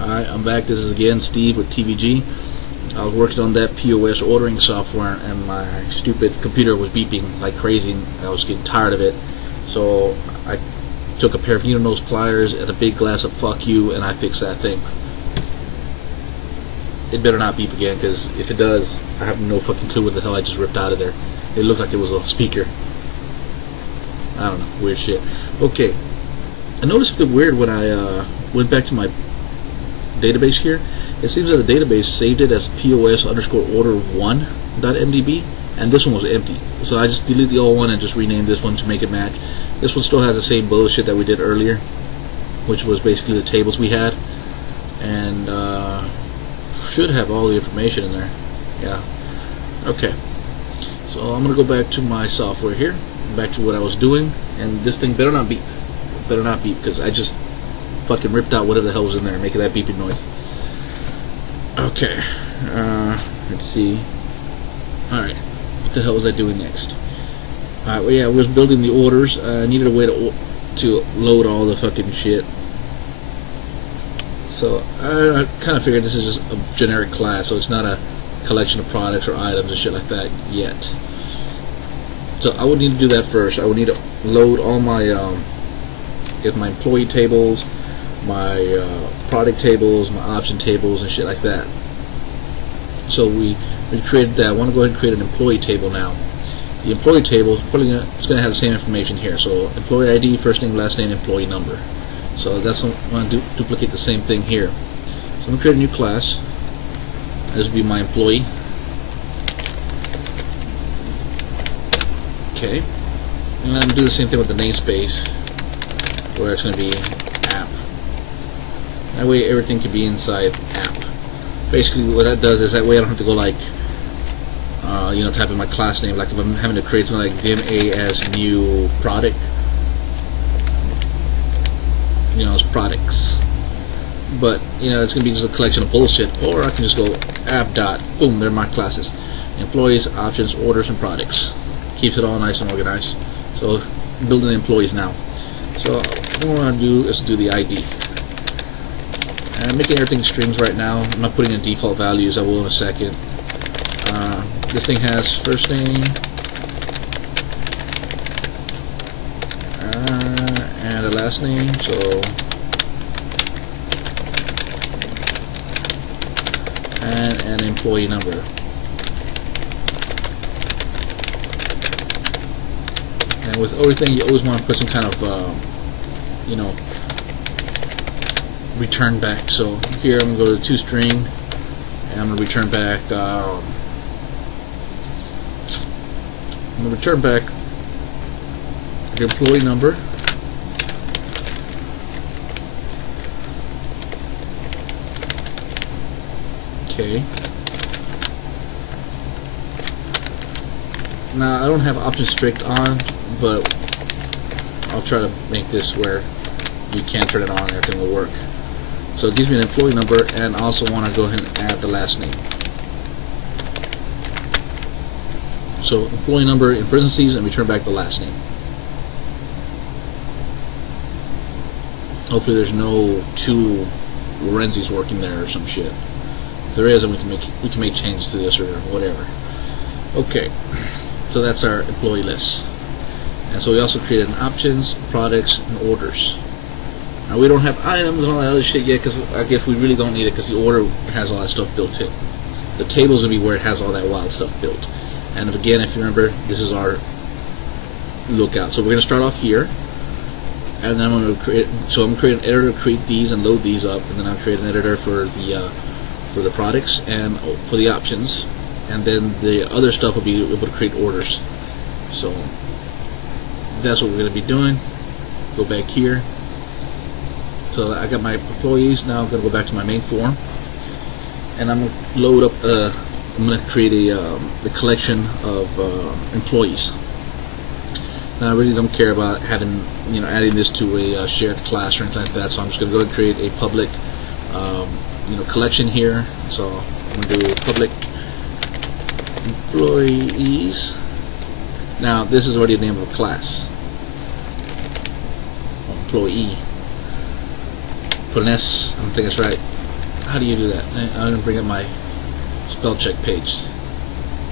Alright, I'm back. This is again Steve with TVG. I was working on that POS ordering software and my stupid computer was beeping like crazy and I was getting tired of it. So I took a pair of needle nose pliers and a big glass of fuck you and I fixed that thing. It better not beep again, because if it does, I have no fucking clue what the hell I just ripped out of there. It looked like it was a speaker. I don't know, weird shit. Okay, I noticed something weird when I went back to my database here. It seems that the database saved it as POS underscore order 1.mdb, and this one was empty. So I just deleted the old one and just renamed this one to make it match. This one still has the same bullshit that we did earlier, which was basically the tables we had, and should have all the information in there. Yeah. Okay. So I'm gonna go back to my software here, back to what I was doing, and this thing better not beep. Better not beep, because I just fucking ripped out whatever the hell was in there, making that beeping noise. Okay. Let's see. Alright. What the hell was I doing next? Alright, well, yeah, we was building the orders. I needed a way to load all the fucking shit. So I kind of figured this is just a generic class, so it's not a collection of products or items and shit like that yet. So I would need to do that first. I would need to load all my my employee tables, my product tables, my option tables, and shit like that. So we created that. I want to go ahead and create an employee table now. The employee table is going to have the same information here. So employee ID, first name, last name, employee number. So that's what I want to duplicate the same thing here. So I'm going to create a new class. This will be my employee. Okay. And I'm going to do the same thing with the namespace, where it's going to be app. That way everything can be inside app. Basically what that does is that way I don't have to go like type in my class name, like if I'm having to create something like dim a as new product, as products. But it's gonna be just a collection of bullshit. Or I can just go app dot boom, they're my classes. Employees, options, orders, and products. Keeps it all nice and organized. So building the employees now. So what I want to do is do the ID. I'm making everything strings right now. I'm not putting in default values. I will in a second. This thing has first name and a last name. So and an employee number. And with everything, you always want to put some kind of return back. So here I'm going to go to toString and I'm going to return back the employee number, okay. Now I don't have option strict on, but I'll try to make this where you can turn it on and everything will work. So it gives me an employee number, and I also want to go ahead and add the last name. So employee number in parentheses and return back the last name. Hopefully there's no two Lorenzis working there or some shit. If there is, then we can make changes to this or whatever. Okay, so that's our employee list. And so we also created an options, products, and orders. Now we don't have items and all that other shit yet, because I guess we really don't need it, because the order has all that stuff built in. The tables will be where it has all that wild stuff built. And again, if you remember, this is our lookout. So we're going to start off here, and then I'm going to create. So I'm going to create an editor to create these and load these up, and then I'll create an editor for the products and for the options, and then the other stuff will be able to create orders. So that's what we're going to be doing. Go back here. So I got my employees. Now I'm going to go back to my main form, and I'm going to load up. I'm going to create the collection of employees. Now I really don't care about having adding this to a shared class or anything like that. So I'm just going to go ahead and create a public collection here. So I'm going to do public employees. Now this is already the name of a class. Employee. Put an S. I don't think that's right. how do you do that? I'm gonna bring up my spell check page.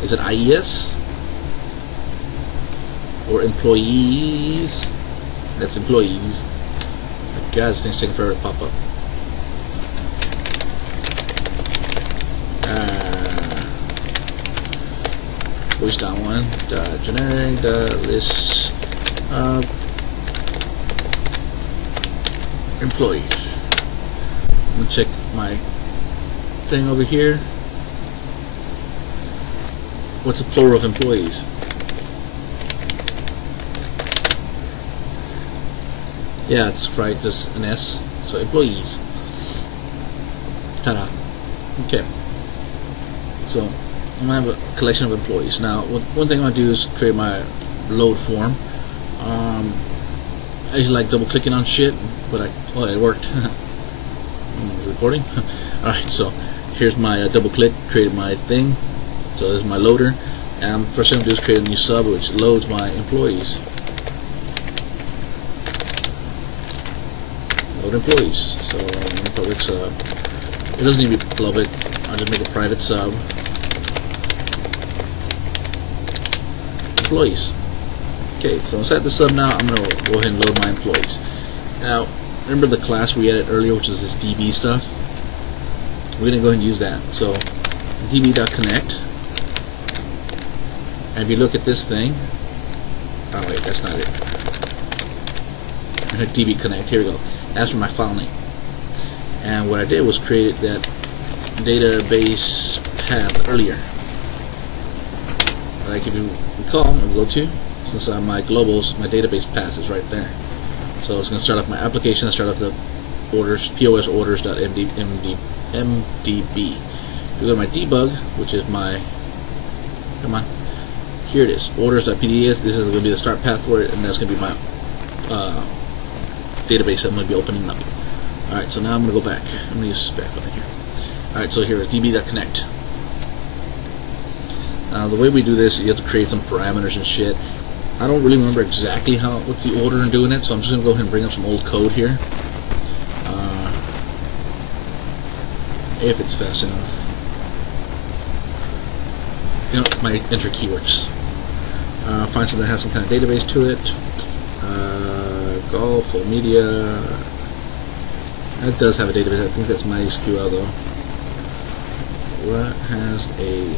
Is it IES or employees? That's employees. My God, this thing's taking forever to pop up. Push down one. Generic. List of employees. I'm gonna check my thing over here. What's the plural of employees? Yeah, it's right, just an S. So employees. Ta-da. Okay. So I'm gonna have a collection of employees. Now, one thing I'm gonna do is create my load form. I usually like double clicking on shit, but it worked. Recording. All right, so here's my double click, created my thing. So this is my loader, and first thing I'm gonna do is create a new sub which loads my employees. Load employees. So public sub. It doesn't need to be public. I'll just make a private sub. Employees. Okay, so inside the sub now, I'm going to go ahead and load my employees. Now, remember the class we added earlier, which is this DB stuff? We're going to go ahead and use that. So, db.connect. And if you look at this thing, oh wait, that's not it. DB connect, here we go. That's for my file name. And what I did was create that database path earlier. Like if you recall, I'm going to go to, since my globals, my database path is right there. So it's going to start off my application, I start off the orders, PoS orders.mdb. If you go to my debug, which is my, come on, here it is, orders.pds, this is going to be the start path for it, and that's going to be my database that I'm going to be opening up. Alright, so now I'm going to go back. I'm going to use this back over here. Alright, so here, db.connect. Now the way we do this, you have to create some parameters and shit. I don't really remember exactly what's the order in doing it, so I'm just going to go ahead and bring up some old code here. If it's fast enough. You know, my enter keywords. Find something that has some kind of database to it. Golf, full media. That does have a database. I think that's MySQL though. What has a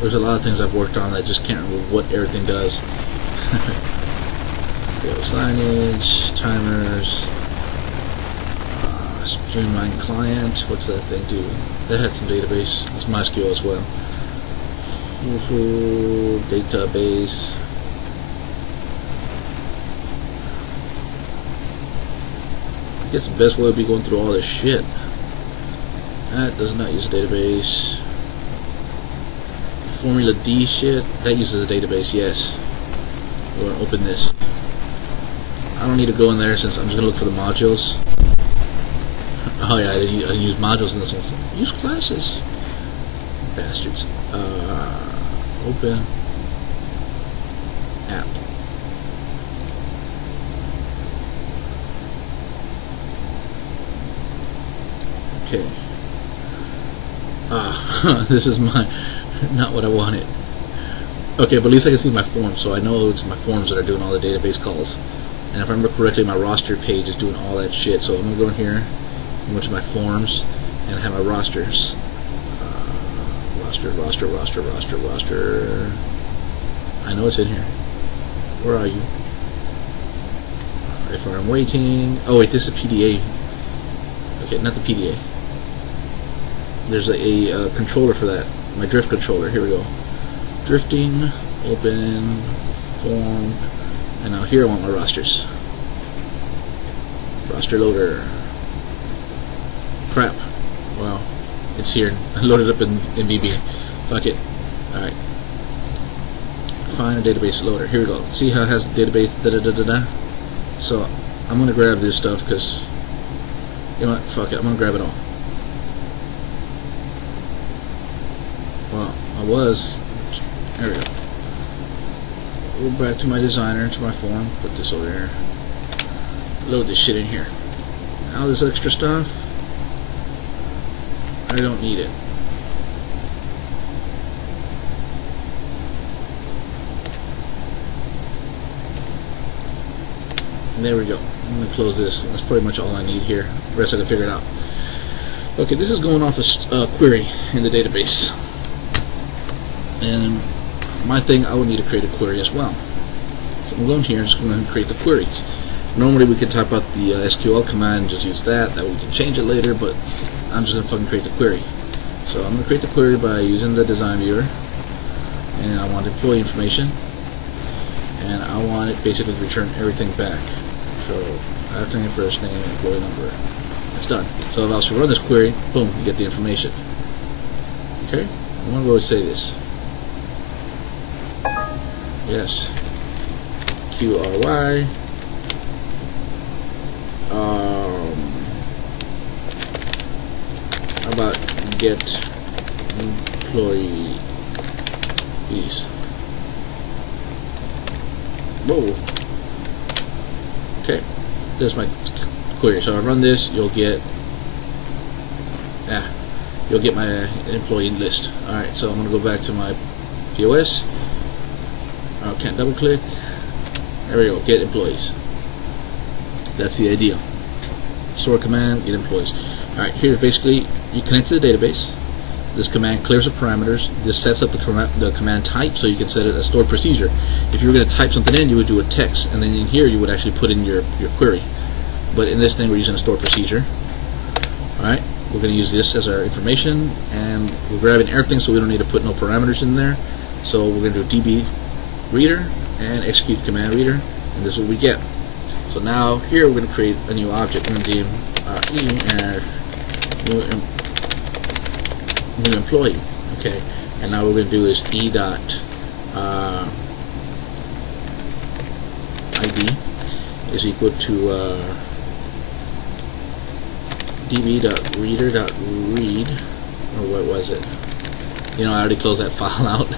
There's a lot of things I've worked on that I just can't remember what everything does. Signage, timers, streamline client. What's that thing do? That had some database. It's MySQL as well. Database. I guess the best way would be going through all this shit. That does not use a database. Formula D shit, that uses a database, yes. We're going to open this. I don't need to go in there since I'm just going to look for the modules. Oh yeah, I didn't use modules in this one. Use classes. Bastards. Open. App. Okay. This is not what I wanted. Okay, but at least I can see my forms, so I know it's my forms that are doing all the database calls. And if I remember correctly, my roster page is doing all that shit. So I'm going to go in here, go to my forms, and have my rosters. Roster. I know it's in here. Where are you? If I'm waiting. Oh wait, this is PDA. Okay, not the PDA. There's a controller for that. My drift controller. Here we go. Drifting, open, form, and now here I want my rosters. Roster loader. Crap. Wow. It's here. I loaded up in VB. Fuck it. Alright. Find a database loader. Here we go. See how it has database da-da-da-da-da? So, I'm going to grab this stuff because, you know what? Fuck it. I'm going to grab it all. Well, I was. There we go. go back to my designer, to my form, put this over there, load this shit in here. All this extra stuff, I don't need it. And there we go. I'm going to close this. That's pretty much all I need here. The rest I can figure it out. Okay, this is going off a query in the database. And my thing, I would need to create a query as well. So I'm going here and just going to create the queries. Normally we could type out the SQL command and just use that. That we can change it later, but I'm just going to fucking create the query. So I'm going to create the query by using the design viewer. And I want employee information. And I want it basically to return everything back. So last name, first name, employee number. It's done. So if I was to run this query, boom, you get the information. Okay? I'm going to go and say this. Yes. QRY. How about get employees? Whoa. Okay, there's my query. So I run this, you'll get my employee list. Alright, so I'm gonna go back to my POS. I can't double click. There we go, get employees. That's the idea. Store command, get employees. Alright, here basically you connect to the database. This command clears the parameters. This sets up the command type, so you can set it as stored procedure. If you were going to type something in, you would do a text, and then in here you would actually put in your query. But in this thing, we're using a stored procedure. Alright, we're going to use this as our information, and we're grabbing everything, so we don't need to put no parameters in there. So we're going to do DB reader and execute command reader, and this is what we get. So now here we're going to create a new object. We're going to name new employee. Okay, and now what we're going to do is e dot ID is equal to db.reader.read, or what was it? You know, I already closed that file out.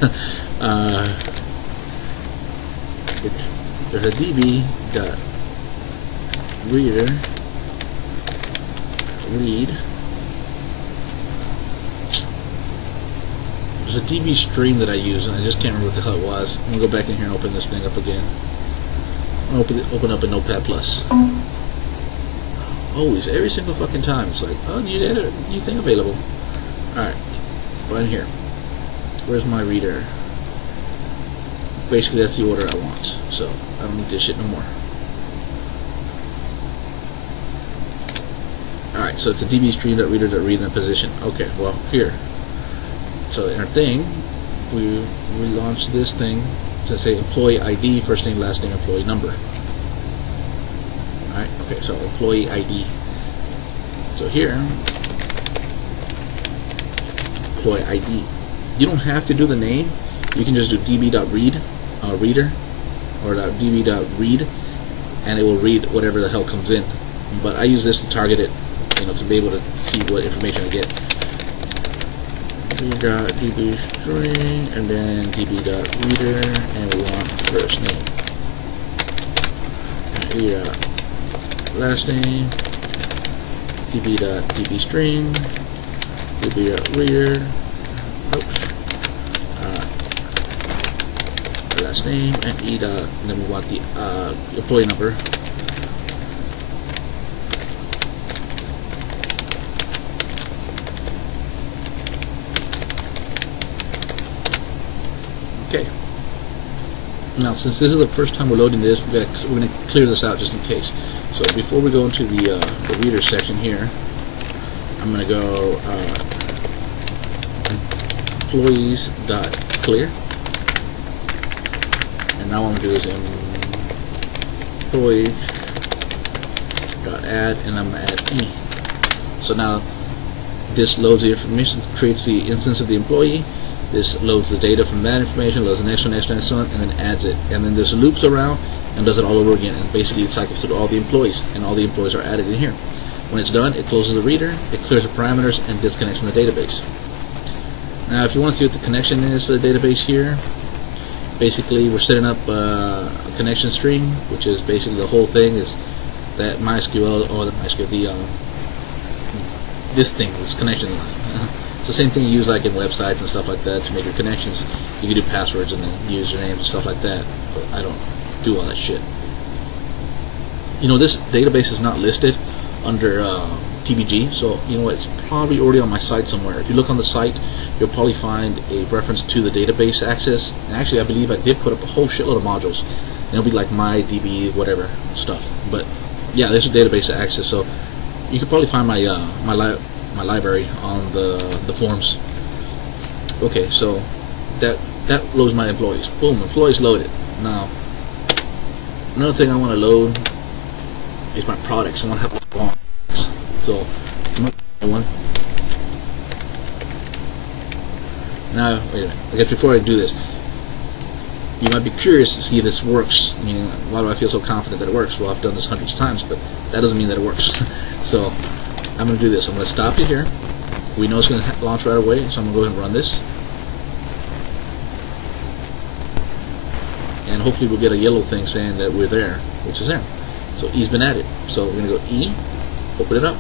There's a db.reader.read. There's a DB stream that I use, and I just can't remember what the hell it was. I'm going to go back in here and open this thing up again. Open up a Notepad+. Always, every single fucking time. It's like, oh, new thing available. Alright, right here. Where's my reader? Basically, that's the order I want. So, I don't need this shit no more. Alright, so it's a DB stream.reader.read in that position. Okay, well, here. So in our thing, we launch this thing to say employee ID, first name, last name, employee number. Alright, okay, so employee ID. So here, employee ID. You don't have to do the name. You can just do db.read, reader, or db.read, and it will read whatever the hell comes in. But I use this to target it, you know, to be able to see what information I get. db string, and then db.reader, and we want first name. Last name, db.db string, db.reader, last name, and and then we want the employee number. Okay. Now, since this is the first time we're loading this, we're going to clear this out just in case. So before we go into the reader section here, I'm going to go employees.clear, and now what I'm going to do is employee.add, and I'm going to add E. So now this loads the information, creates the instance of the employee. This loads the data from that information, loads the next one, and then adds it. And then this loops around and does it all over again. And basically it cycles through all the employees, and all the employees are added in here. When it's done, it closes the reader, it clears the parameters, and disconnects from the database. Now, if you want to see what the connection is for the database here, Basically, we're setting up a connection string, which is basically the whole thing is that MySQL or the MySQL, this connection line. It's the same thing you use like in websites and stuff like that to make your connections. You can do passwords and then usernames and stuff like that, but I don't do all that shit. This database is not listed under TBG, so you know what, it's probably already on my site somewhere. If you look on the site, you'll probably find a reference to the database access. And actually, I believe I did put up a whole shitload of modules. And it'll be like MyDB, whatever stuff. But yeah, there's a database access, so you could probably find my my library on the forums. Okay, so that loads my employees. Boom, employees loaded. Now, another thing I want to load is my products. I want to have all. So, one. Now, wait a minute. I guess before I do this, you might be curious to see if this works. I mean, why do I feel so confident that it works? Well, I've done this hundreds of times, but that doesn't mean that it works. So, I'm going to do this. I'm going to stop it here. We know it's going to launch right away, so I'm going to go ahead and run this. And hopefully we'll get a yellow thing saying that we're there, which is there. So, E's been added. So, we're going to go E, open it up.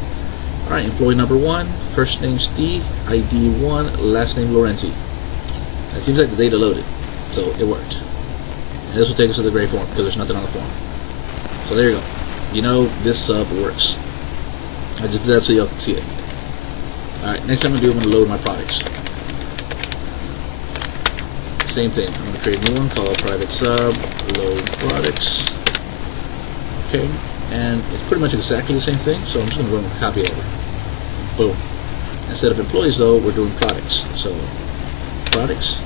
Alright, employee number 1, first name Steve, ID 1, last name Lorenzi. It seems like the data loaded, so it worked. And this will take us to the gray form because there's nothing on the form. So there you go. This sub works. I just did that so y'all can see it. Alright, next thing I'm going to do, I'm going to load my products. Same thing. I'm going to create a new one called private sub, load products. Okay. And it's pretty much exactly the same thing, so I'm just going to go and copy it over. Boom. Instead of employees, though, we're doing products. So, products,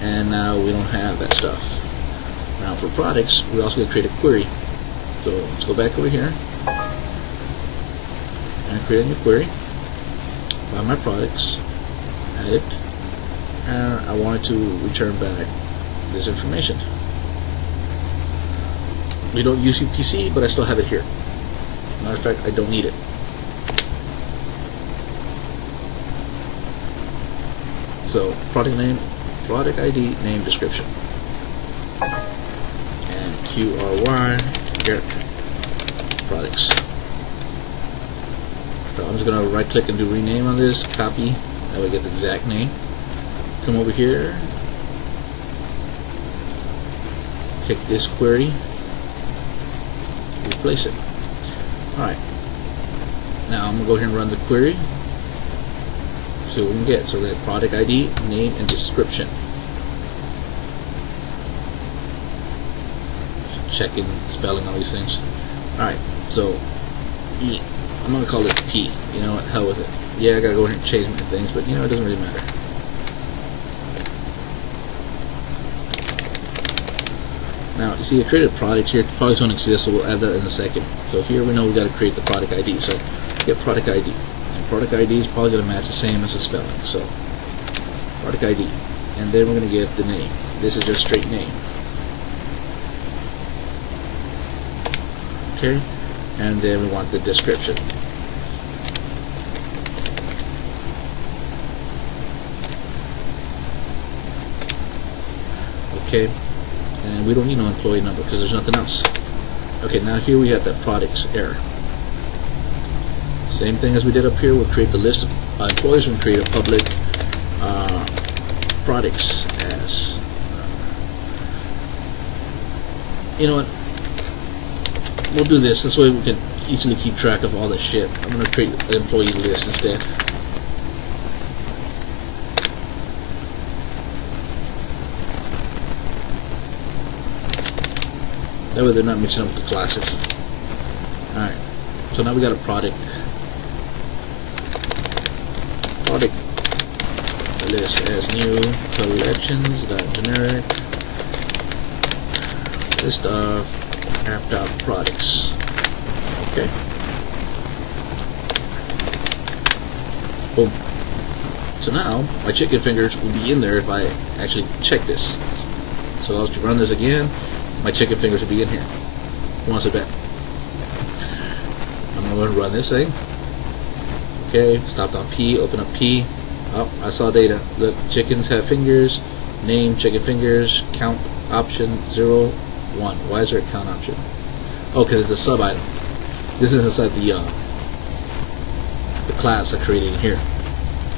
and now we don't have that stuff. Now, for products, we're also going to create a query. So, let's go back over here and create a new query. By my products, add it, and I wanted to return back this information. We don't use UPC, but I still have it here. Matter of fact, I don't need it. So, product name, product ID, name, description. And QRY, get products. So I'm just going to right click and do rename on this, copy, that way I get the exact name. Come over here, take this query, replace it. Alright. Now I'm going to go here and run the query. See what we can get. So we get product ID, name, and description. Checking, spelling, all these things. Alright, so E. I'm going to call it P. You know what? Hell with it. Yeah, I got to go here and change my things, but it doesn't really matter. Now, you see, I created products here. Products don't exist, so we'll add that in a second. So here we know we got to create the product ID. So get product ID. And product ID is probably going to match the same as the spelling. So product ID, and then we're going to get the name. This is just straight name. Okay, and then we want the description. Okay. And we don't need no employee number because there's nothing else. Okay, now here we have that products error. Same thing as we did up here. We'll create the list of employees. We'll create a public products as. You know what? We'll do this. This way we can easily keep track of all that shit. I'm going to create an employee list instead. That way they're not mixing up with the classes. Alright, so now we got a product list as new collections.generic list of app products. Okay. Boom. So now my chicken fingers will be in there if I actually check this. So I'll run this again. My chicken fingers will be in here. Who wants to bet? I'm going to run this thing. Okay, stopped on P, open up P. Oh, I saw data. Look, chickens have fingers. Name, chicken fingers. Count, option 01. Why is there a count option? Oh, because it's a sub item. This is inside the class I created in here.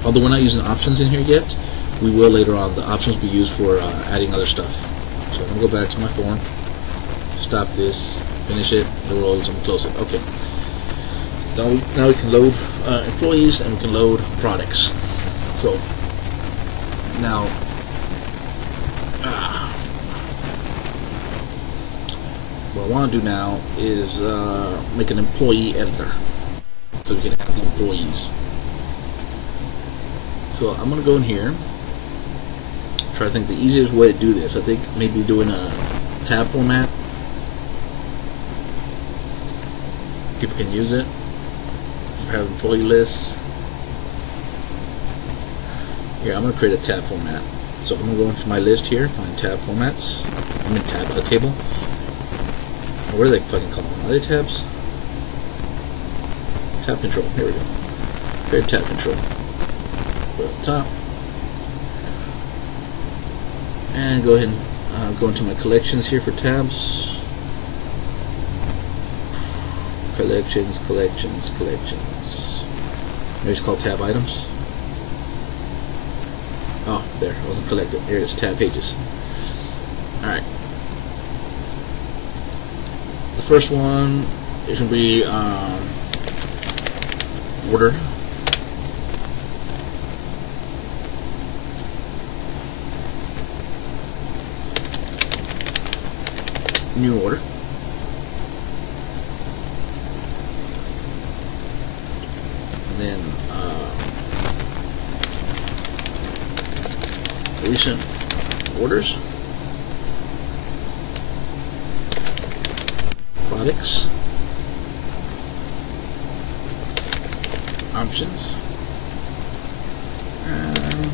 Although we're not using options in here yet, we will later on. The options will be used for adding other stuff. So I'm going to go back to my form, stop this, finish it, it rolls, and close it. Okay. So now we can load employees and we can load products. So now what I want to do now is make an employee editor so we can add the employees. So I'm going to go in here, try to think the easiest way to do this. I think maybe doing a tab format. People can use it. Have employee lists. Here, I'm going to create a tab format. So I'm going to go into my list here, find tab formats. I mean tab, a table. What do they fucking call them? Are they tabs? Tab control. Here we go. Create tab control. Put it at the top. And go ahead and go into my collections here for tabs. Collections. Maybe it's called tab items. Oh, there. It wasn't collected. Here it is. Tab pages. Alright. The first one is going to be order. New order. And then recent orders, products, options, and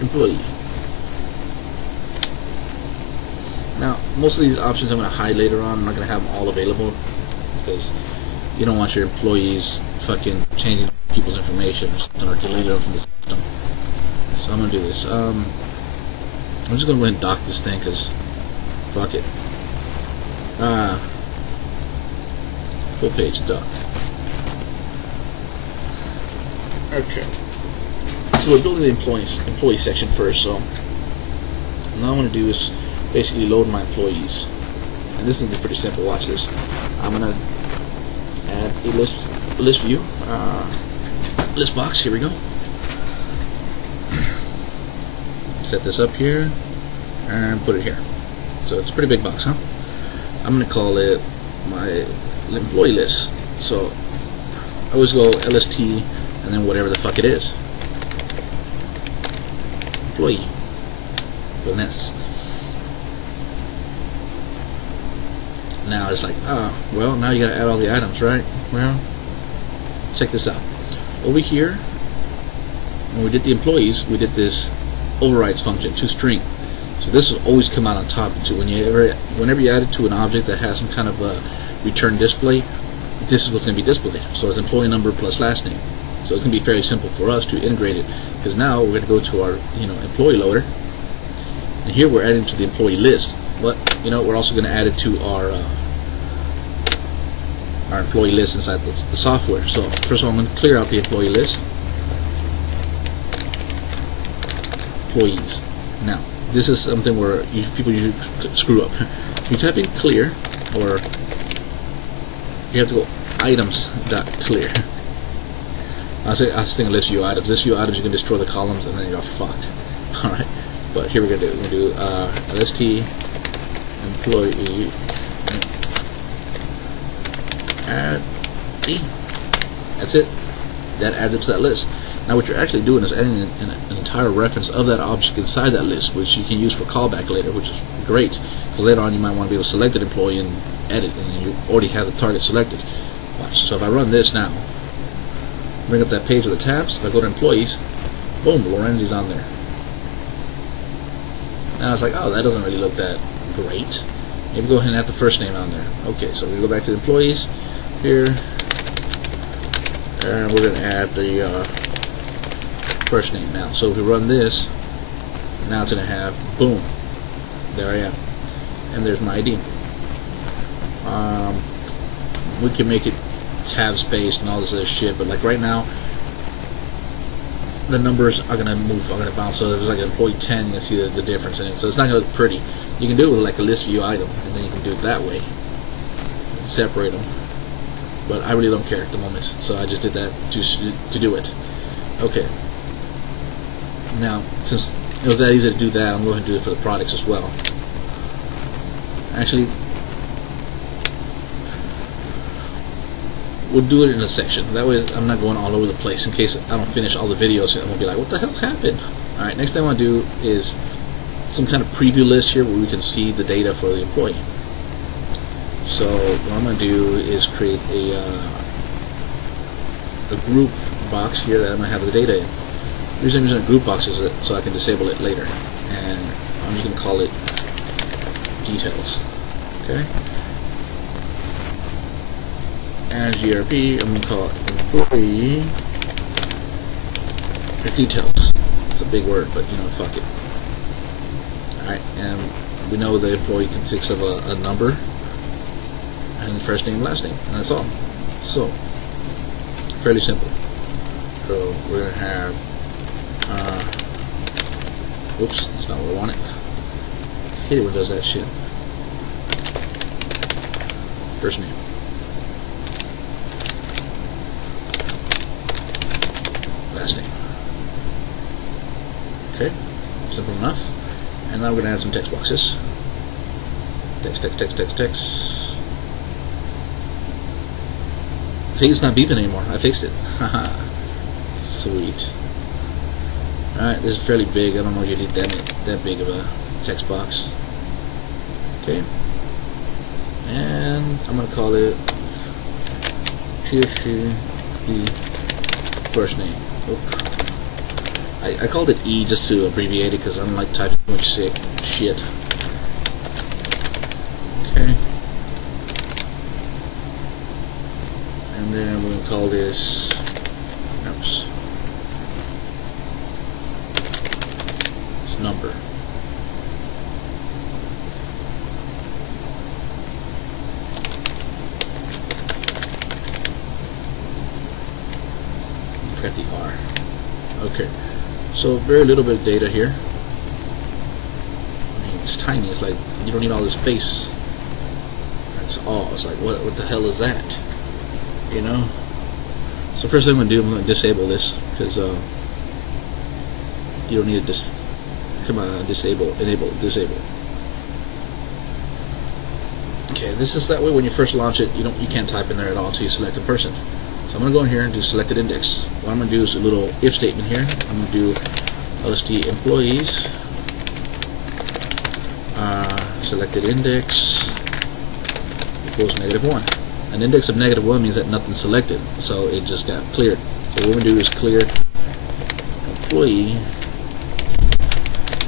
employee. Now, most of these options I'm going to hide later on. I'm not going to have them all available because you don't want your employees fucking changing people's information or deleting them from the system. So I'm going to do this. I'm just going to go ahead and dock this thing because fuck it. Full page dock. Okay. So we're building the employee section first. So now I'm going to do is basically load my employees, and this is going to be pretty simple. Watch this. I'm going to add a list view, list box. Here we go. Set this up here and put it here. So it's a pretty big box, huh? I'm going to call it my employee list. So I always go LST and then whatever the fuck it is. Employee. With an S. Now it's like, well, now you gotta add all the items, right? Well, check this out. Over here, when we did the employees, we did this overrides function to string. So this will always come out on top. So whenever you add it to an object that has some kind of a return display, this is what's going to be displayed. So it's employee number plus last name. So it can be fairly simple for us to integrate it, because now we're going to go to our employee loader, and here we're adding to the employee list. But we're also going to add it to our employee list inside the software. So first of all, I'm going to clear out the employee list. Employees. Now this is something where people usually screw up. You type in clear, or you have to go items.clear. I was thinking list view items. List view items, you can destroy the columns and then you're fucked. Alright, but here we're going to do. We're going to do lst employee add E. That's it. That adds it to that list. Now what you're actually doing is adding an entire reference of that object inside that list, which you can use for callback later, which is great. Because later on you might want to be able to select an employee and edit, and you already have the target selected. Watch. So if I run this now, bring up that page with the tabs, if I go to employees, boom, Lorenzi's on there. Now it's like, oh, that doesn't really look that great. Maybe go ahead and add the first name on there. Okay, so we go back to the employees here, and we're going to add the first name now. So if we run this, now it's going to have, boom, there I am, and there's my ID. We can make it tab spaced and all this other shit, but like right now, the numbers are gonna move, are gonna bounce. So if there's like an employee 10, you can see the difference in it. So it's not gonna look pretty. You can do it with like a list view item, and then you can do it that way, separate them. But I really don't care at the moment, so I just did that to do it. Okay. Now, since it was that easy to do that, I'm going to do it for the products as well. Actually, we'll do it in a section. That way I'm not going all over the place in case I don't finish all the videos. I'm going to be like, what the hell happened? Alright, next thing I want to do is some kind of preview list here where we can see the data for the employee. So what I'm going to do is create a group box here that I'm going to have the data in. The reason I'm using a group box is so I can disable it later. And I'm just going to call it details. Okay? And GRP, I'm going to call it employee details. It's a big word, but you know, fuck it. Alright, and we know the employee consists of a number and first name, last name, and that's all. So, fairly simple. So we're going to have oops, that's not what I wanted. I hate it when it does that shit. First name. Last name. Okay, simple enough. And now we're going to add some text boxes. Text. See, it's not beeping anymore. I fixed it. Haha. Sweet. Alright, this is fairly big. I don't know if you need that big of a text box. Okay. And I'm going to call it first name. I called it E just to abbreviate it because I don't like typing too much shit. Okay. And then we're going to call this oops. It's number. Forgot the R. Okay. So very little bit of data here. I mean, it's tiny. It's like you don't need all this space. That's all. It's like what the hell is that? You know. So first thing I'm going to do, I'm going to disable this because you don't need to come on, disable, enable, disable. Okay, this is that way when you first launch it, you can't type in there at all until you select a person. So I'm going to go in here and do selected index. What I'm going to do is a little if statement here. I'm going to do lst employees selected index equals -1. An index of -1 means that nothing's selected, so it just got cleared. So what we're going to do is clear employee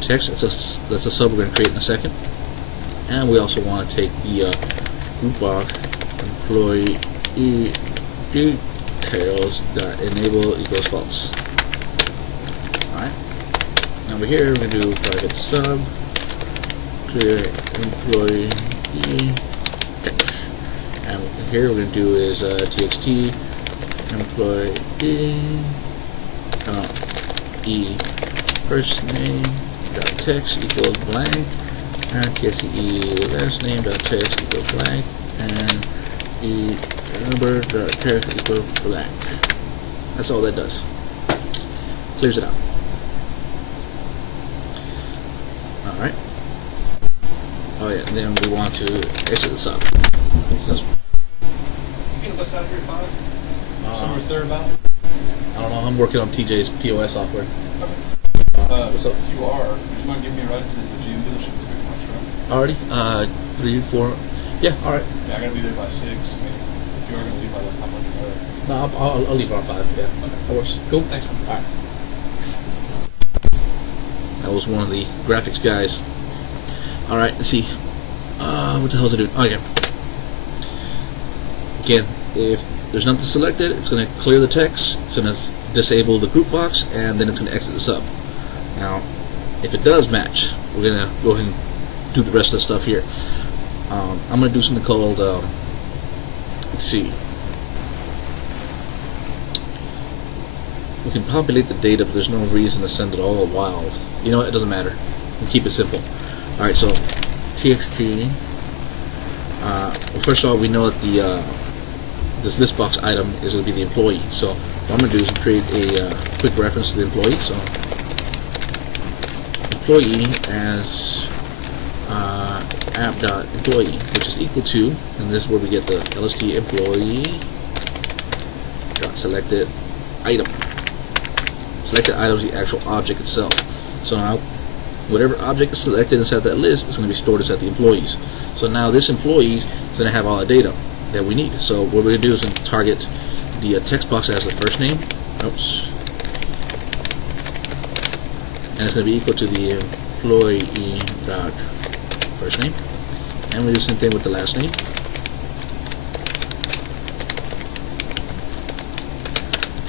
text. That's a sub we're going to create in a second. And we also want to take the group box employee details.enable equals false. Alright. Over here we're going to do private sub clear employee text. And here we're going to do is txt employee e first name dot text equals blank, and txt last name dot text equals blank, and e number dot text equals blank. That's all that does. Clears it out. Alright. Oh yeah, then we want to exit the sub. So you gonna bust out here 5? Somewhere there about? I don't know, I'm working on TJ's POS software. Okay. What's up? If you are, would you mind giving me a ride to the GM dealership to pick my truck? Already? 3, 4. Yeah, alright. Yeah, I gotta be there by 6. I mean, if you are gonna leave by that time, let me know. No, I'll leave around 5. Yeah. Okay. That works. Cool. Thanks, man. Alright. That was one of the graphics guys. Alright, let's see. What the hell is it doing? Oh, yeah. Again, if there's nothing selected, it's going to clear the text, it's going to disable the group box, and then it's going to exit the sub. Now, if it does match, we're going to go ahead and do the rest of the stuff here. I'm going to do something called, let's see, we can populate the data, but there's no reason to send it all wild. You know what, it doesn't matter. We keep it simple. Alright, so txt, well, first of all, we know that the this list box item is going to be the employee. So what I'm going to do is create a quick reference to the employee. So employee as app.employee, which is equal to, and this is where we get the lst employee dot selected item. Selected item is the actual object itself. So now whatever object is selected inside that list is going to be stored inside the employees. So now this employee is going to have all the data that we need. So what we're going to do is target the text box as the first name. Oops. And it's going to be equal to the employee dot first name. And we do the same thing with the last name.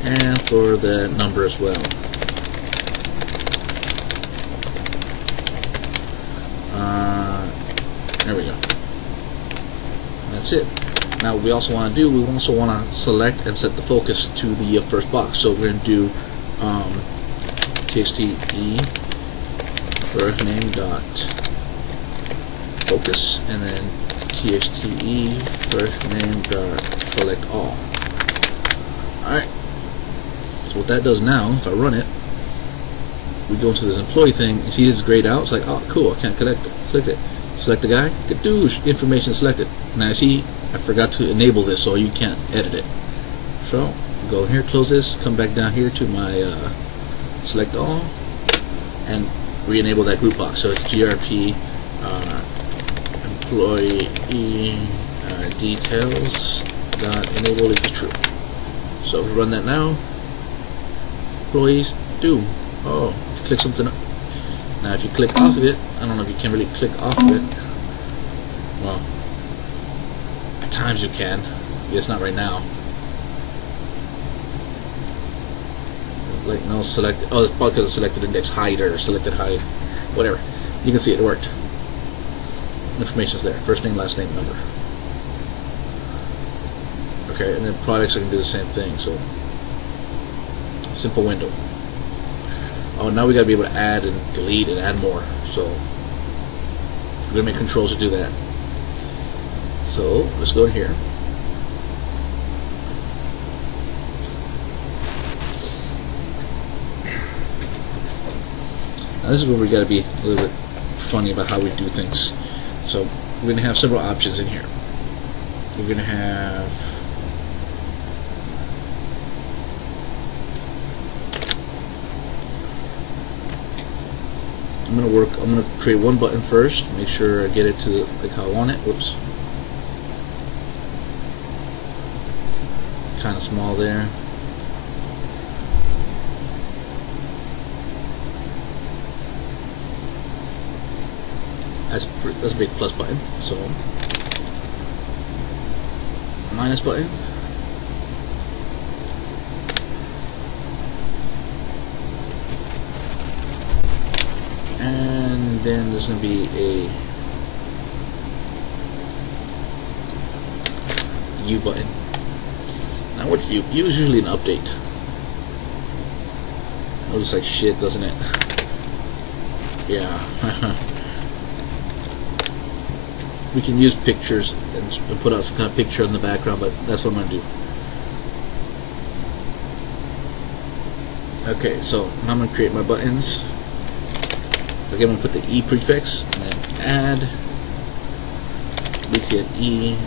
And for the number as well. There we go. That's it. Now what we also want to do, we also want to select and set the focus to the first box. So we're going to do txt first name dot focus, and then txt first name dot select all. Alright. So what that does now, if I run it, we go into this employee thing, you see this grayed out, it's like, oh cool, I can't click it. Select the guy, gadoosh, information selected. Now see, I forgot to enable this, so you can't edit it. So, go here, close this, come back down here to my select all, and re-enable that group box. So it's grp employee details dot enable equals true. So if we run that now, employees do. Oh, if you click something up. Now if you click off of it, I don't know if you can really click off of it. Well, at times you can. Yes, not right now. Like no select. Oh, it's probably because of selected index hide or selected hide, whatever. You can see it worked. Information's there. First name, last name, number. Okay, and then products are gonna do the same thing. So simple window. Oh, now we gotta be able to add and delete and add more. So we're gonna make controls to do that. So let's go in here. Now this is where we gotta be a little bit funny about how we do things. So we're gonna have several options in here. We're gonna have I'm gonna create one button first, make sure I get it to like how I want it. Whoops. Kinda small there. That's a big plus button. So minus button. And then there's going to be a U button. Now what's U? U is usually an update. It looks like shit, doesn't it? Yeah. We can use pictures and put out some kind of picture in the background, but that's what I'm going to do. Okay, so now I'm going to create my buttons. Again, I'm going to put the E prefix and then add btn E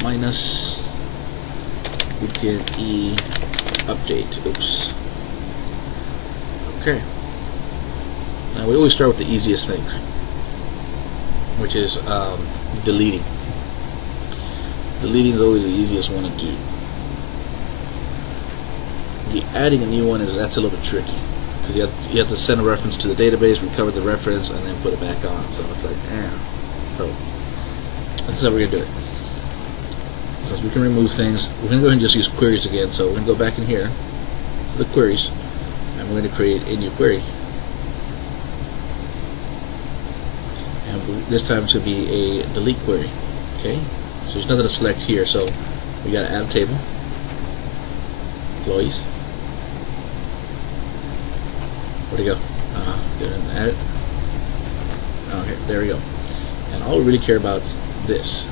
minus btn E update. Oops. Okay. Now we always start with the easiest thing, which is deleting. Deleting is always the easiest one to do. The adding a new one that's a little bit tricky, because you have to send a reference to the database, recover the reference, and then put it back on. So it's like, So this is how we're gonna do it. So we can remove things. We're gonna go ahead and just use queries again. So we're gonna go back in here to the queries, and we're gonna create a new query. this time it's going to be a delete query. Okay, so there's nothing to select here, so we got to add a table. Employees. Where'd it go? Didn't add it. Okay, there we go. And all we really care about is this.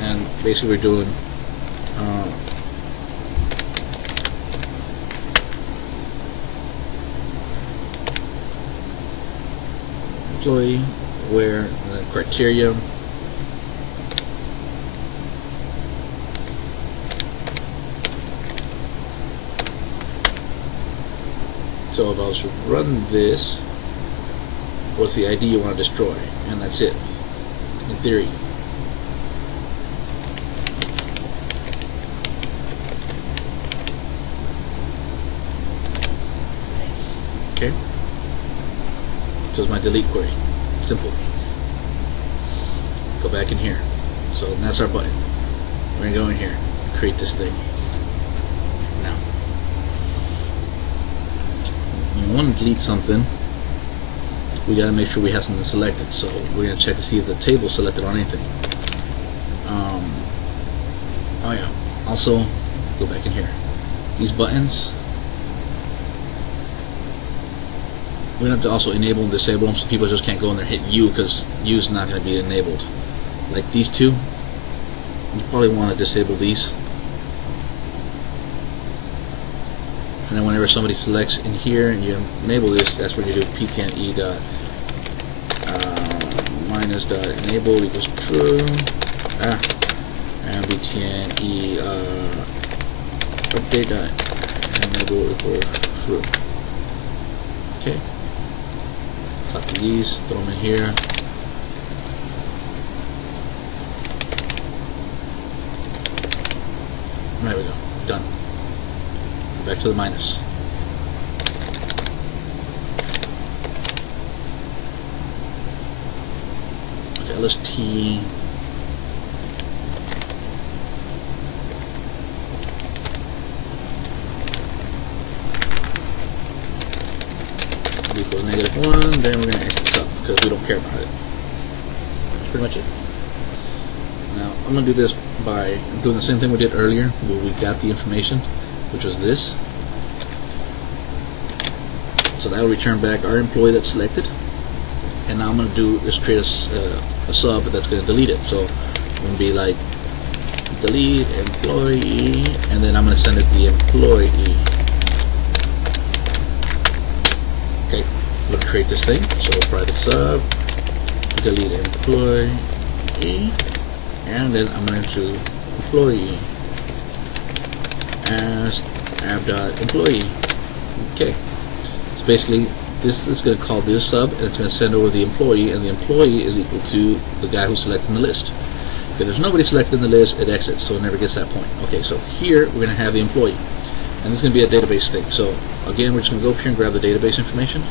And basically we're doing employee, where, and then criteria. So if I was to run this, what's the ID you want to destroy? And that's it, in theory. Okay. So it's my delete query. Simple. Go back in here. So that's our button. We're going to go in here, create this thing. Now, when we want to delete something, we got to make sure we have something selected. So we're going to check to see if the table is selected on anything. Oh yeah. Also, go back in here. These buttons, we're going to have to also enable and disable them so people just can't go in there and hit U, because U is not going to be enabled. Like these two, you probably want to disable these. And then whenever somebody selects in here and you enable this, that's when you do ptne dot minus dot enable equals true, and ptne update dot enable equals true. Okay. Copy these, throw them in here. There we go. Done. Go back to the minus. Okay, LST. Equals -1, then we're going to X this up because we don't care about it. That's pretty much it. Now, I'm going to do this by doing the same thing we did earlier where we got the information, which was this. So that will return back our employee that's selected. And now I'm going to do is create a sub that's going to delete it. So I'm going to be like delete employee, and then I'm going to send it the employee. Okay, I'm going to create this thing. So private sub, delete employee, and then I'm going to employee as app.employee. Okay, so basically this is going to call this sub, and it's going to send over the employee, and the employee is equal to the guy who's selected in the list. If there's nobody selected in the list, it exits, so it never gets that point. Okay, so here we're going to have the employee, and this is going to be a database thing. So again, we're just going to go up here and grab the database information,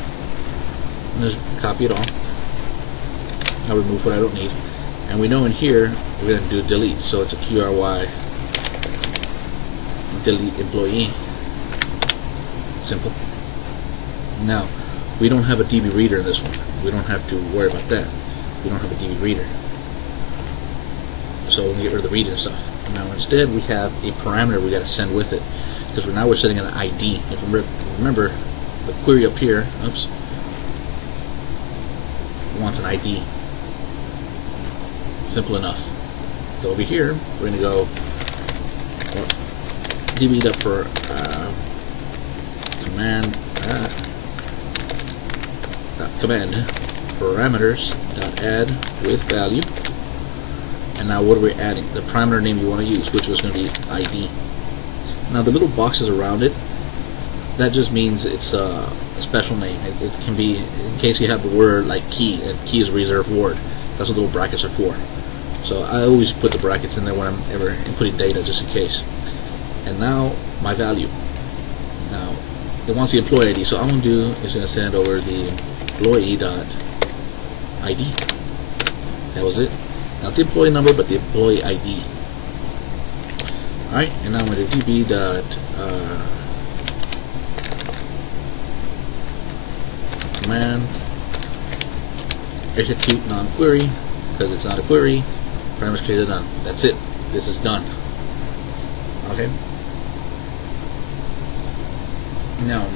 and just copy it all. I'll remove what I don't need, and we know in here we're going to do delete, so it's a QRY delete employee. Simple. Now, we don't have a DB reader in this one. We don't have to worry about that. We don't have a DB reader, so we're going to get rid of the read and stuff. Now instead we have a parameter we got to send with it, because now we're setting an ID. If you remember the query up here, oops, wants an ID. Simple enough. So over here we're going to go db up for command parameters dot add with value. And now what are we adding? The parameter name you want to use, which was going to be ID. Now the little boxes around it, that just means it's a special name. It can be in case you have a word like key, and key is a reserved word. That's what little brackets are for. So I always put the brackets in there when I'm ever inputting data, just in case. And now my value. Now it wants the employee ID, so all I'm going to do is going to send over the employee dot ID. That was it. Not the employee number, but the employee ID. Alright, and now I'm going to db dot command, execute non-query, because it's not a query, parameters created none. That's it. This is done. Okay. Now,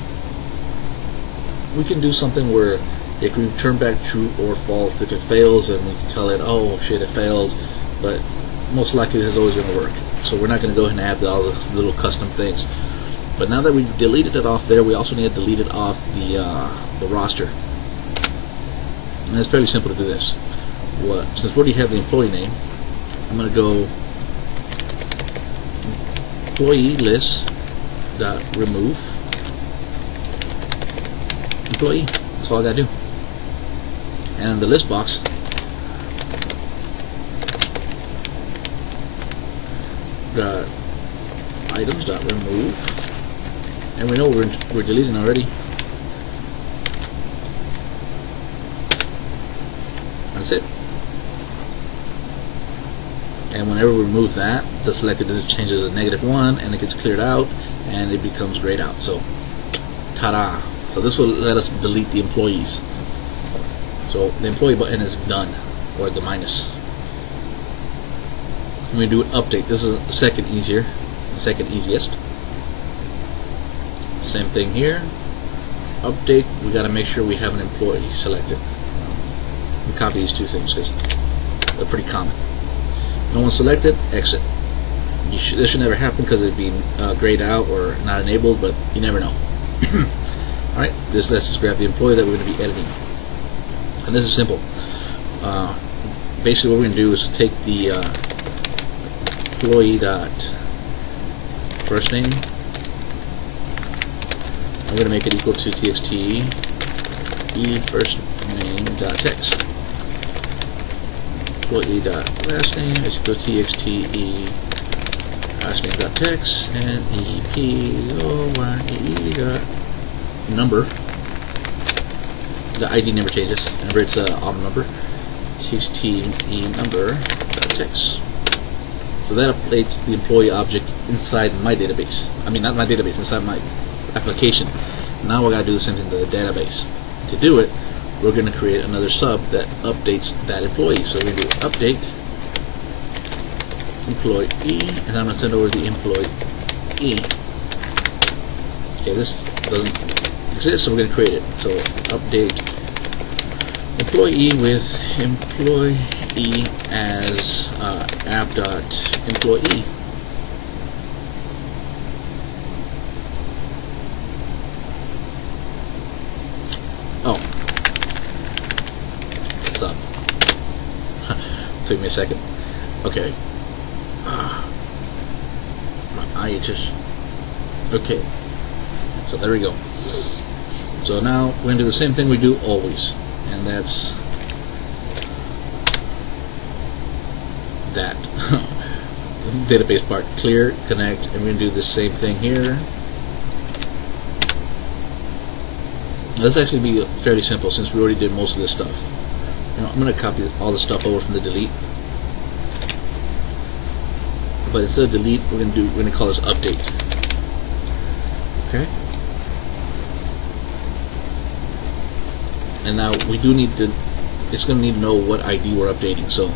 we can do something where it can return back true or false. If it fails, then we can tell it, oh shit, it failed, but most likely this is always going to work. So we're not going to go ahead and add all the little custom things. But now that we've deleted it off there, we also need to delete it off the roster. And it's fairly simple to do this. Since we already have the employee name, I'm going to go employee list dot remove employee. That's all I gotta do. And the list box, dot items dot remove, and we know we're deleting already. That's it. And whenever we remove that, the selected is changes to -1, and it gets cleared out, and it becomes grayed out. So, ta-da! So this will let us delete the employees. So the employee button is done, or the minus. When we do an update, this is the second easiest. Same thing here. Update, we got to make sure we have an employee selected. We copy these two things because they're pretty common. No one selected, exit. This should never happen because it'd be grayed out or not enabled, but you never know. Alright, let's just grab the employee that we're going to be editing. And this is simple. Basically what we're going to do is take the employee dot first name. I'm going to make it equal to txt e first name dot text. Employee dot last name is equal to txt e last name dot text, and employee dot number. The ID never changes. Remember, it's an odd number. txt e number dot text. So that updates the employee object inside my database. I mean, not my database, inside my application. Now I gotta do the same thing to the database. To do it, we're going to create another sub that updates that employee. So we're going to do update employee, and I'm going to send over the employee. Okay, this doesn't exist, so we're going to create it. So update employee with employee as app.employee. Oh, sub. Took me a second. Okay. My eye just. Okay. So there we go. So now we're going to do the same thing we do always, and that's that. Database part, clear, connect, and we're going to do the same thing here. This actually be fairly simple since we already did most of this stuff. I'm going to copy all the stuff over from the delete, but instead of delete, we're going to call this update. Okay. And now we do need to. It's going to need to know what ID we're updating, so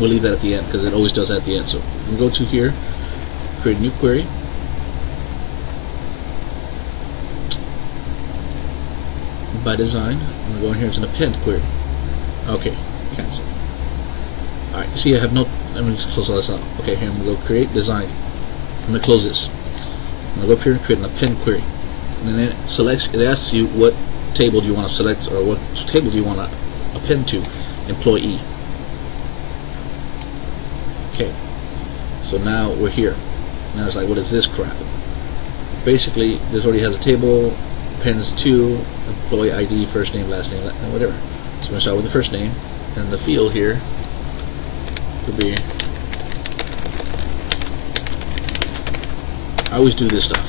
we'll leave that at the end because it always does that at the end. So we can go to here, create a new query. By design, I'm going to go in here to an append query. Okay, cancel. Alright, see, I have no. Let me just close all this out. Okay, here I'm going to go create design. I'm going to close this. I'm going to go up here and create an append query. And then it selects, it asks you what table do you want to select, or what table do you want to append to employee. Okay, so now we're here. Now it's like, what is this crap? Basically, this already has a table, appends to employee ID, first name, last name, and whatever. So I'm going to start with the first name, and the field here could be. I always do this stuff.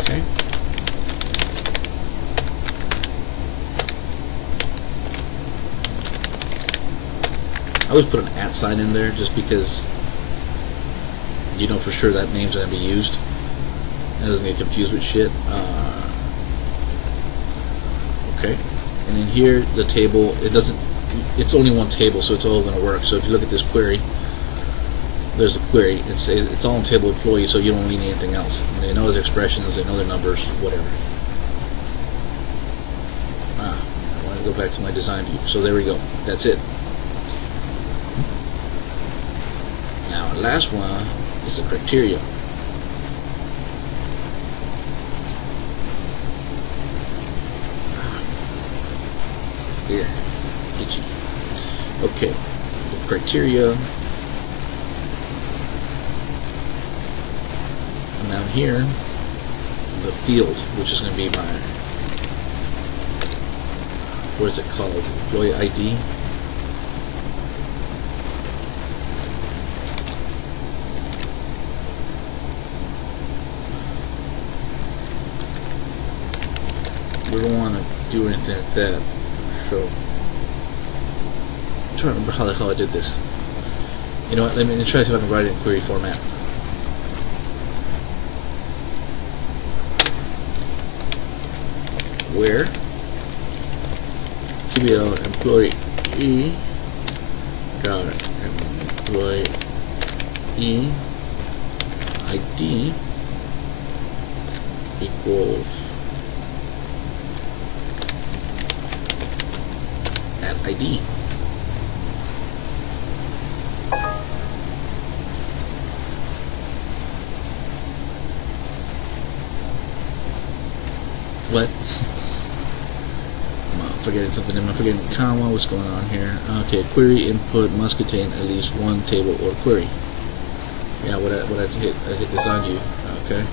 Okay. I always put an @ sign in there just because you know for sure that name's going to be used. It doesn't get confused with shit. Okay, and in here the table, it's only one table, so it's all going to work. So if you look at this query, there's a query. It's all in table employee, so you don't need anything else. And they know their expressions, they know their numbers, whatever. I want to go back to my design view. So there we go. That's it. Now the last one is the criteria. Here, itchy. Okay, the criteria. And down here, the field, which is going to be my, what is it called? Employee ID. We don't want to do anything like that. So, I'm trying to remember how the hell I did this. You know what, let me try to see if I can write it in query format. Where QBL employee dot employee ID equals ID. What? I'm forgetting something. Am I forgetting a comma? What's going on here? Okay, query input must contain at least one table or query. Yeah, what I hit design view. Okay.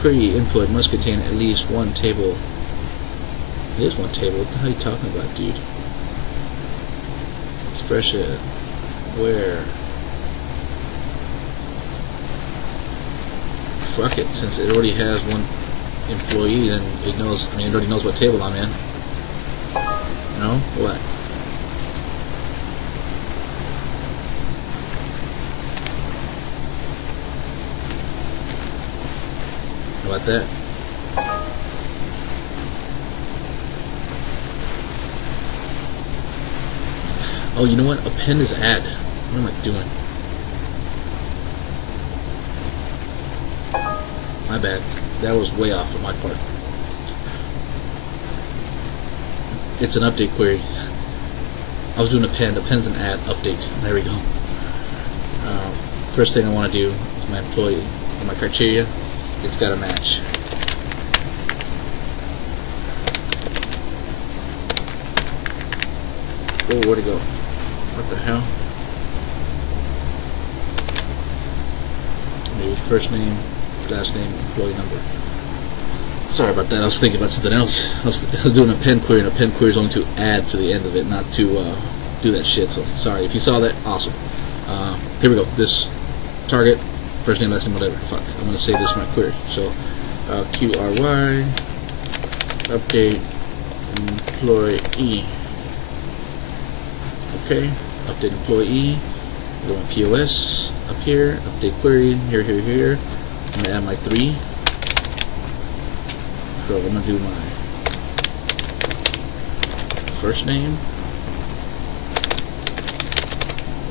Query input must contain at least one table. It is one table. What the hell are you talking about, dude? Expression. Where? Fuck it. Since it already has one employee, then it knows. I mean, it already knows what table I'm in. No? What? How about that? Oh, you know what? Append is add. What am I doing? My bad. That was way off on my part. It's an update query. I was doing append. Append's an add. Update. There we go. First thing I want to do is my employee. My criteria. It's got to match. Oh, where'd it go? What the hell? Maybe first name, last name, employee number. Sorry about that. I was thinking about something else. I was doing a append query, and a append query is only to add to the end of it, not to do that shit. So sorry if you saw that. Awesome. Here we go. This target. First name, last name, whatever. Fuck. I'm going to say this is my query. So, QRY, update, employee. Okay, update employee. Go on POS, up here, update query, here. I'm going to add my 3. So, I'm going to do my first name,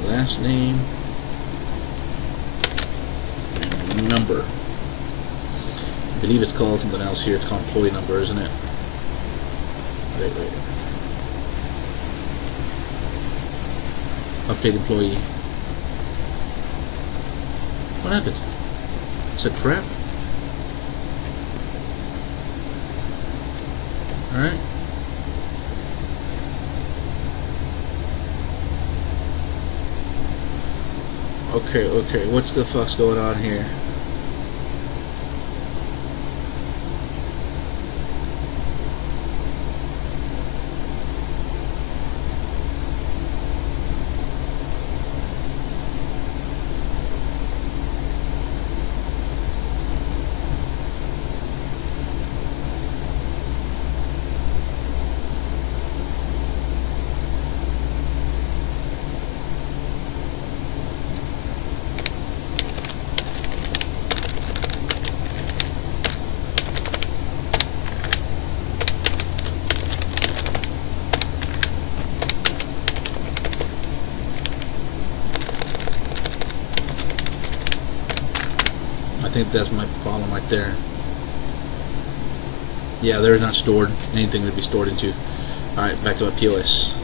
last name, number. I believe it's called something else here. It's called employee number, isn't it? Wait. Update employee. What happened? Is it crap? Alright. Okay. What's the fuck's going on here? I think that's my problem right there. Yeah, they're not stored. Anything to be stored into. Alright, back to my POS.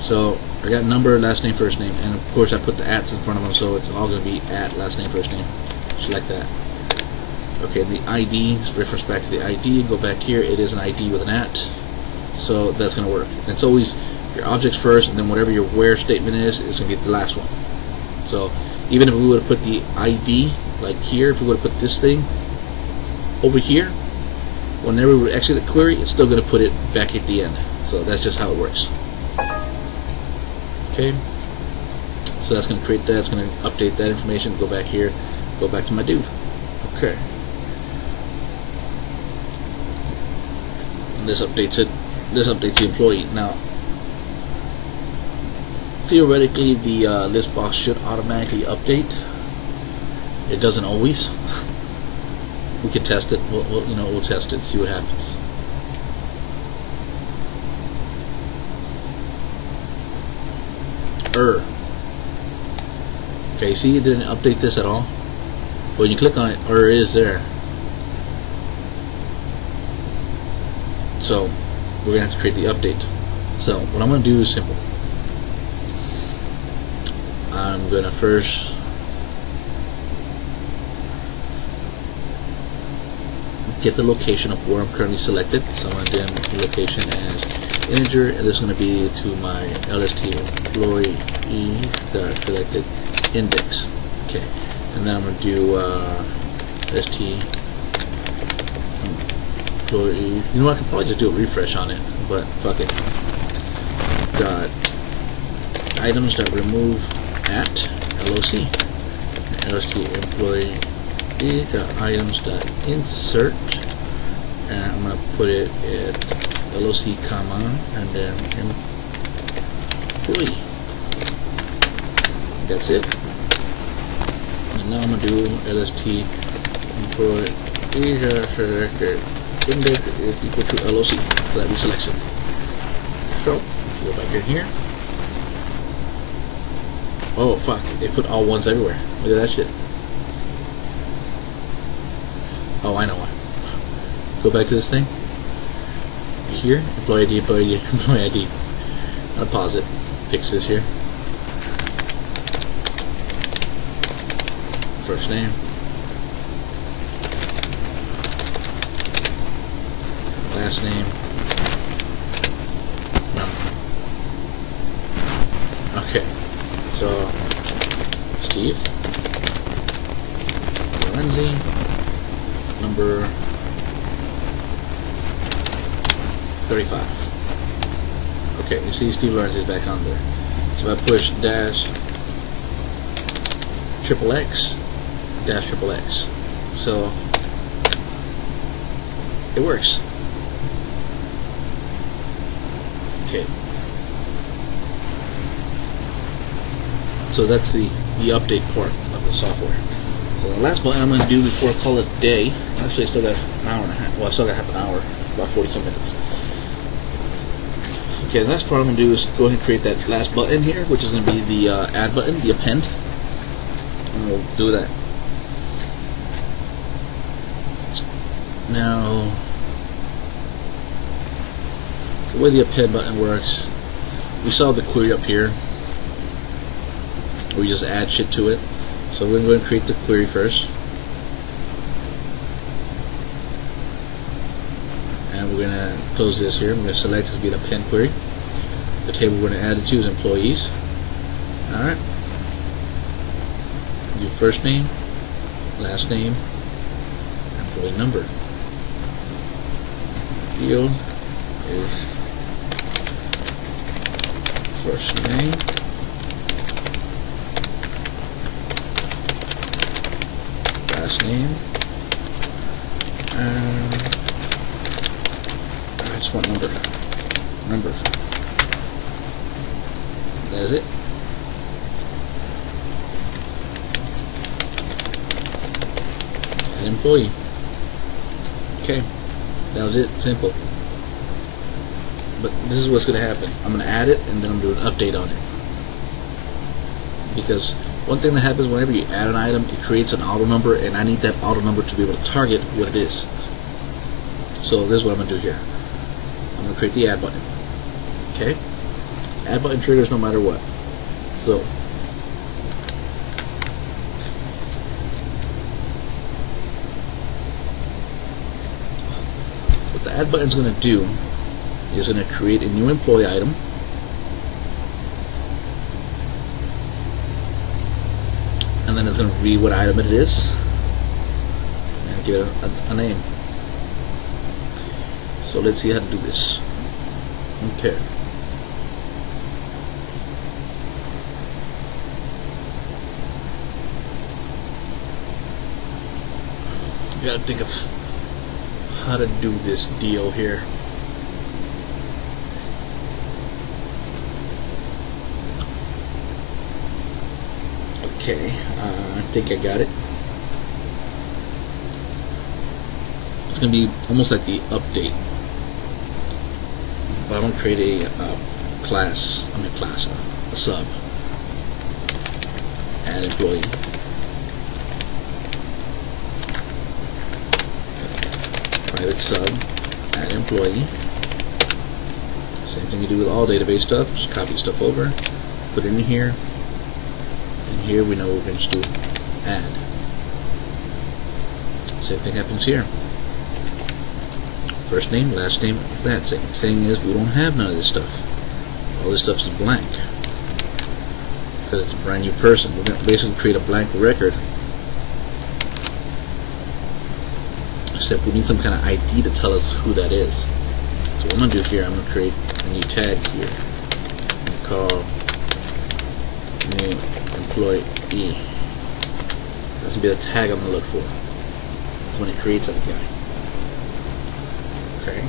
So I got number, last name, first name, and of course I put the ats in front of them, so it's all going to be at last name, first name, just like that. Okay, the ID, this refers back to the ID. Go back here, it is an ID with an at, so that's going to work. And it's always your objects first, and then whatever your where statement is going to be the last one. So even if we would have put the ID like here, if we would have put this thing over here, whenever we exit the query, it's still going to put it back at the end. So that's just how it works. Okay, so that's going to create that. It's going to update that information. Go back here, go back to my dude. Okay, and this updates it. This updates the employee. Now, theoretically, the list box should automatically update. It doesn't always. We can test it. We'll test it. See what happens. Okay, see, it didn't update this at all. When you click on it, is there. So we're gonna have to create the update. So what I'm gonna do is simple. I'm gonna first get the location of where I'm currently selected. So I'm going to dim the location as integer, and this is going to be to my LST employee selected index. Okay, and then I'm going to do st employee. You know, I could probably just do a refresh on it, but fuck it. Dot items dot remove at loc lst employee items dot insert, and I'm gonna put it at loc comma and then employee. That's it. And now I'm gonna do lst employee selected index is equal to loc, so that we select it. So go back in here. Oh fuck! They put all ones everywhere. Look at that shit. Oh, I know why. Go back to this thing. Here, employee ID, employee ID, employee ID. I'll pause it. Fix this here. First name. Last name. Number. Okay. So, Steve. Lorenzi. Number 35. Okay, you see Steve Lawrence is back on there. So if I push dash triple X, dash triple X. So it works. Okay. So that's the update part of the software. So the last button I'm going to do before I call it a day. Actually, I still got an hour and a half. Well, I still got half an hour, about 40-some minutes. Okay, the last part I'm going to do is go ahead and create that last button here, which is going to be the add button, the append. And we'll do that. Now, the way the append button works, we saw the query up here. We just add shit to it. So we're going to create the query first, and we're going to close this here. I'm going to select as being a append query. The table we're going to add it to is employees. Alright. Do first name, last name, employee number. Field is first name, last name, and I just want number. That is it. Add employee. Okay, that was it. Simple. But this is what's going to happen. I'm going to add it, and then I'm doing an update on it, because One thing that happens whenever you add an item, it creates an auto number, and I need that auto number to be able to target what it is. So this is what I'm going to do here. I'm going to create the add button. Okay? Add button triggers no matter what. So what the add button is going to do is going to create a new employee item. And then it's going to read what item it is and give it a name. So let's see how to do this. Okay. You gotta think of how to do this deal here. Okay, I think I got it. It's going to be almost like the update, but I'm going to create a a sub, add employee, private sub, add employee. Same thing you do with all database stuff, just copy stuff over, put it in here. Here we know we're going to just do add. Same thing happens here. First name, last name, that saying is we don't have none of this stuff. All this stuff is blank because it's a brand new person. We're going to basically create a blank record, except we need some kind of ID to tell us who that is. So what I'm going to do here, I'm going to create a new tag here and call new employee. That's going to be the tag I'm going to look for. That's when it creates that guy. Okay.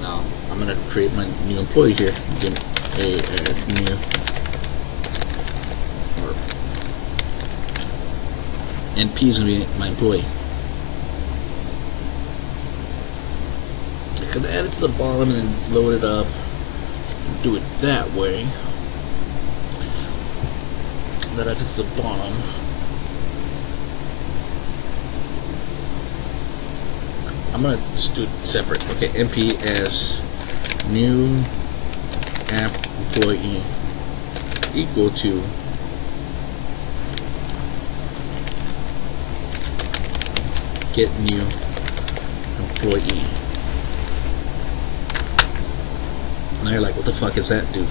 Now I'm going to create my new employee here. Get a new or NP is going to be my employee. I could add it to the bottom and then load it up. Do it that way. That add it to the bottom. I'm gonna just do it separate. Okay, MP as new app employee equal to get new employee. Now you're like, what the fuck does that do?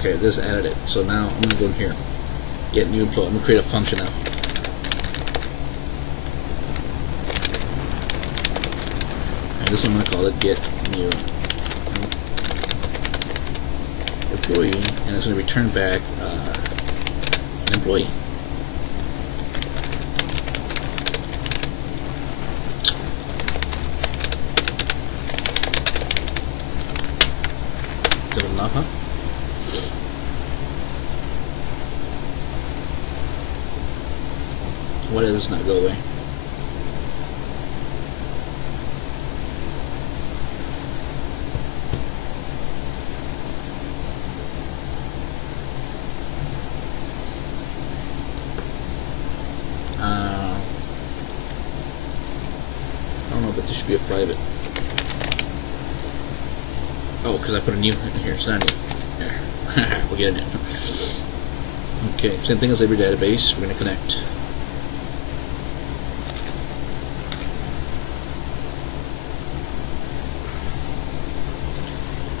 Okay, this added it. So now I'm gonna go in here, get new employee. I'm gonna create a function now. And this one I'm gonna call it get new employee, and it's gonna return back an employee. Is that enough, huh? Why does this not go away? I don't know, but this should be a private. Oh, because I put a new in here. It's not new. There. We'll get it in. Okay, same thing as every database. We're going to connect.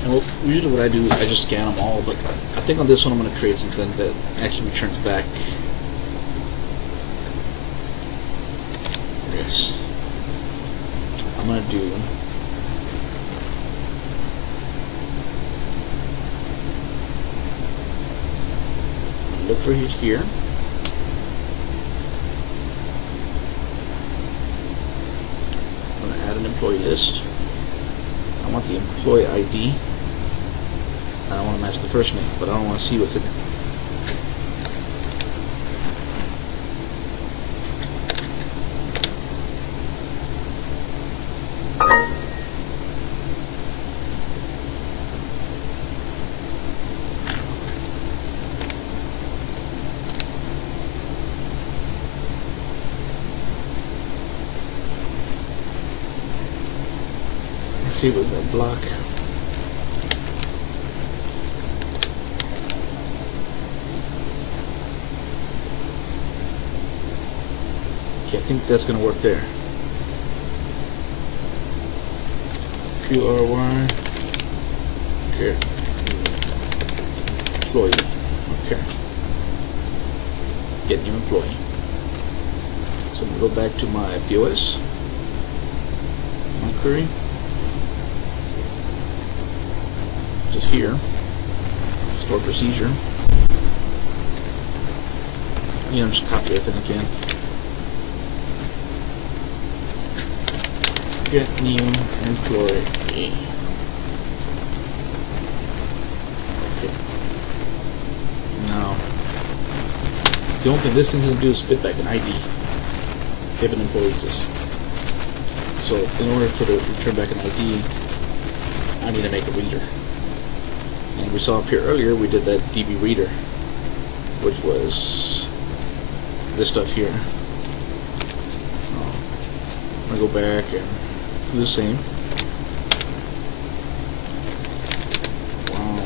And well, usually what I do, I just scan them all, but I think on this one I'm going to create something that actually returns back. Yes. I'm going to do look for it here. I'm going to add an employee list. I want the employee ID. I want to match the first name, but I don't want to see what's in it. Okay, with that block. Okay, I think that's gonna work there. QRY. Okay. Employee. Okay. Get new employee. So I'm gonna go back to my POS. My query. Just here. Store procedure. You know, just copy everything again. Get new employee. Okay. Now, the only thing this thing's gonna do is spit back an ID if an employee exists. So, in order for it to return back an ID, I need to make a reader. And we saw up here earlier, we did that DB reader, which was this stuff here. I'm gonna go back and do the same. Wow.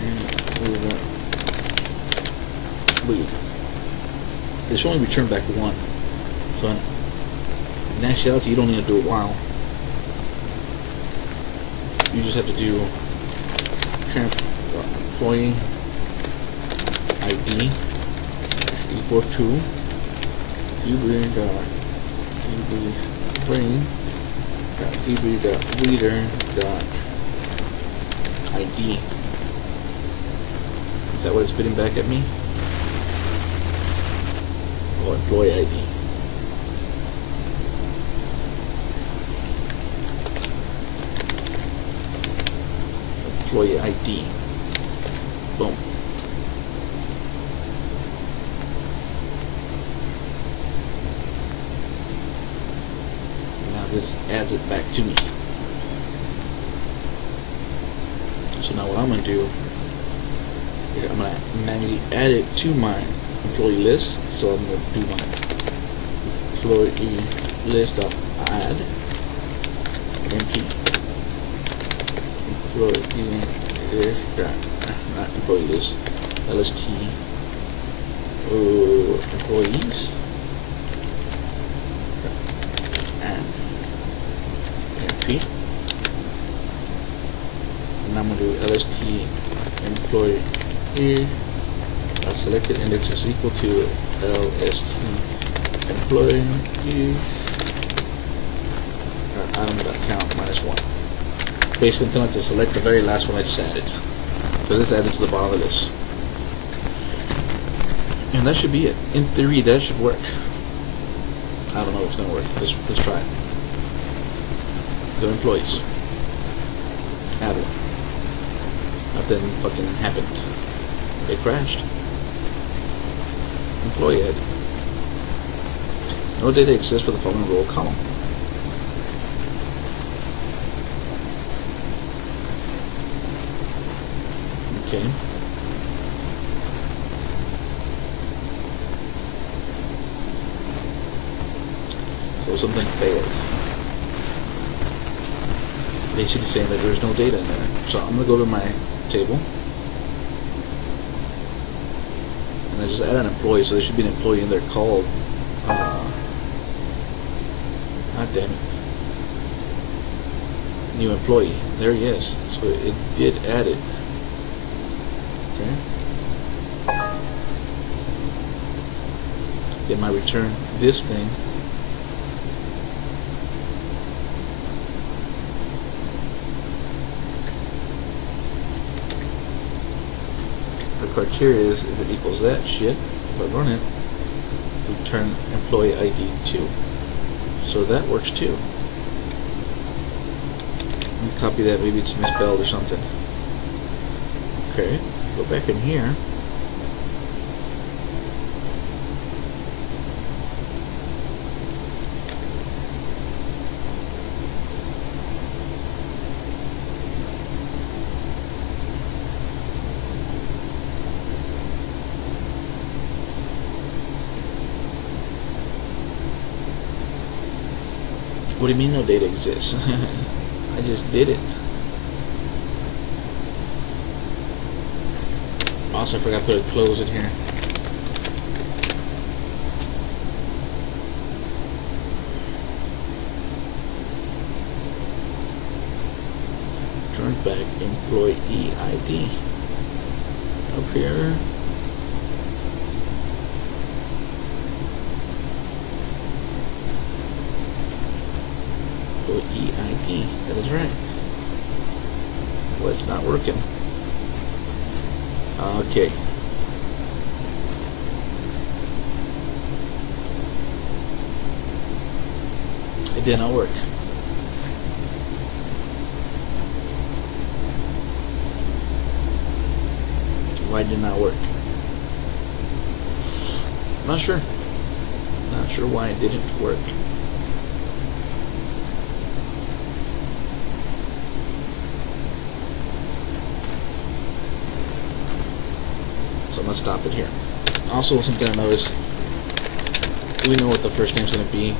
And lead. They should only return back one. So in actuality, you don't need to do a while. You just have to do employee ID equal to db.reader.id. Is that what it's spitting back at me? Or employee ID? Employee ID. Boom. This adds it back to me. So now what I'm going to do, I'm going to manually add it to my employee list. So I'm going to do my employee list.add MP employee list, not employee list, LST employees and MP, and I'm going to do LST employee selected index is equal to LST employee item.count -1. Basically, until I have to select the very last one I just added. So this added to the bottom of this. And that should be it. In theory, that should work. I don't know if it's going to work. Let's try it. Go employees. Add one. Nothing fucking happened. It crashed. Employee added. No data exists for the following row column. Okay. So something failed. Basically saying that there's no data in there. So I'm going to go to my table. And I just add an employee, so there should be an employee in there called God damn it. New employee. There he is. So it did add it. Okay. Then I return this thing. The criteria is if it equals that shit, if I run it, return employee ID 2. So that works too. Let me copy that, maybe it's misspelled or something. Okay, go back in here. What do you mean no data exists? I just did it. Also, I forgot to put a close in here. Turn back employee ID. Up here. Employee ID. That is right. Well, it's not working. Okay. It did not work. Why did it not work? Not sure. Not sure why it didn't work. So let's stop it here. Also, something I noticed, we know what the first name's going to be.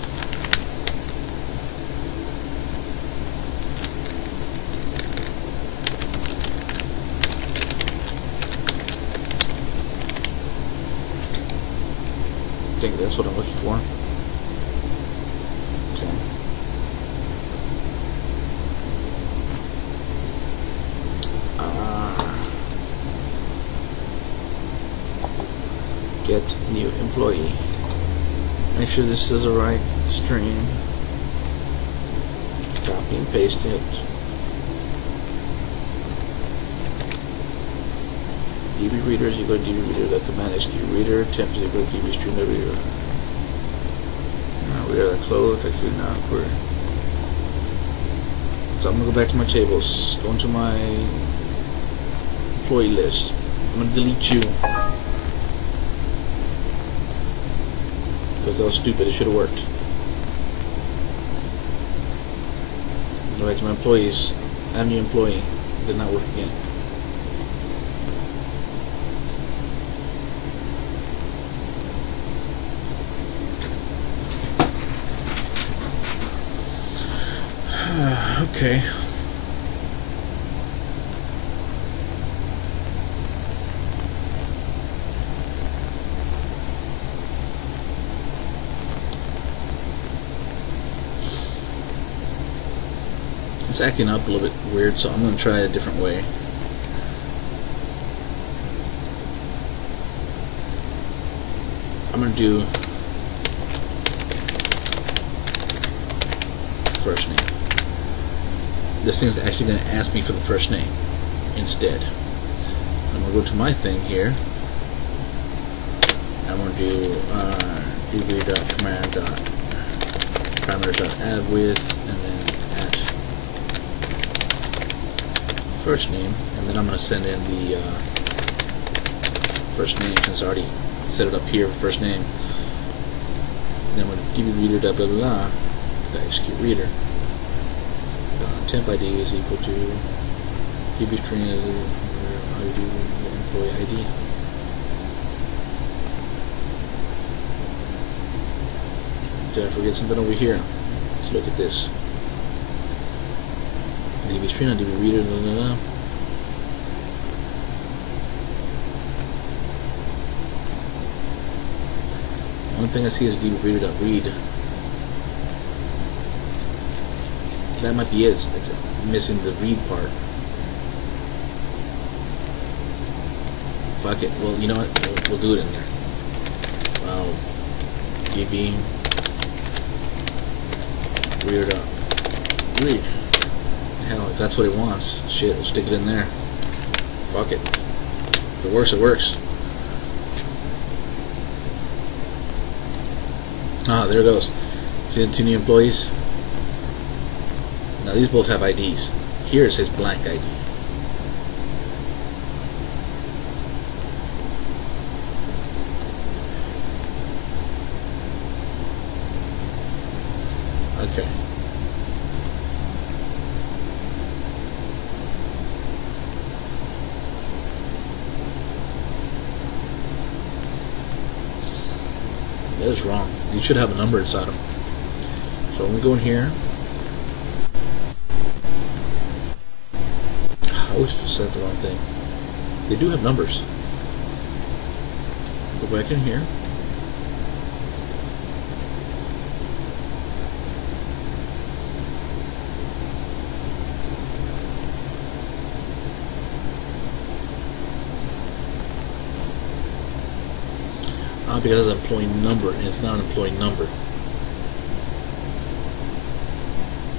I think that's what I'm looking for. Okay. Get new employee. Make sure this is the right string. Copy and paste it. DB reader is equal to DB reader. That command execute reader. Temp is equal to DB stream the reader. Reader that closed. Actually not query. So I'm gonna go back to my tables. Go into my employee list. I'm gonna delete you. Because that was stupid, it should have worked. Go back to my employees. Add new employee. Did not work again. Okay. It's acting up a little bit weird, so I'm going to try it a different way. I'm going to do first name. This thing's actually going to ask me for the first name instead. I'm going to go to my thing here. I'm going to do db.command.parameters.add with, and then at first name, and then I'm going to send in the first name since I already set it up here for first name. And then with db-reader.blah-blah-blah, execute reader. Temp ID is equal to db string employee ID. Did I forget something over here? Let's look at this. DB string on DB reader. Blah, blah, blah. One thing I see is DB reader.read. That might be it. It's missing the read part. Fuck it. Well, you know what? We'll do it in there. Wow. DB reader.read. Hell, if that's what it wants, shit, we'll stick it in there. Fuck it. If it works, it works. Ah, there it goes. See the 2 new employees? Now these both have IDs. Here it says blank ID. Okay. That is wrong. You should have a number inside them. So I'm going to go in here. always set the wrong thing. They do have numbers. Go back in here. Because it's an employee number and it's not an employee number.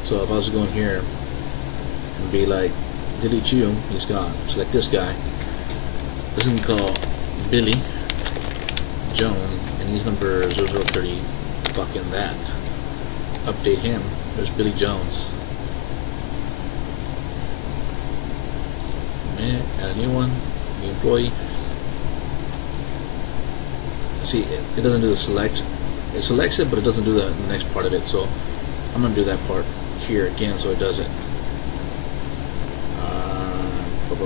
So if I was to go in here and be like, delete you, he's gone. Select this guy. This is going to be called Billy Jones, and he's number 0030. Fucking that. Update him. There's Billy Jones. Add a new one. New employee. See, it doesn't do the select. It selects it, but it doesn't do the next part of it. So I'm going to do that part here again so it does it. I'm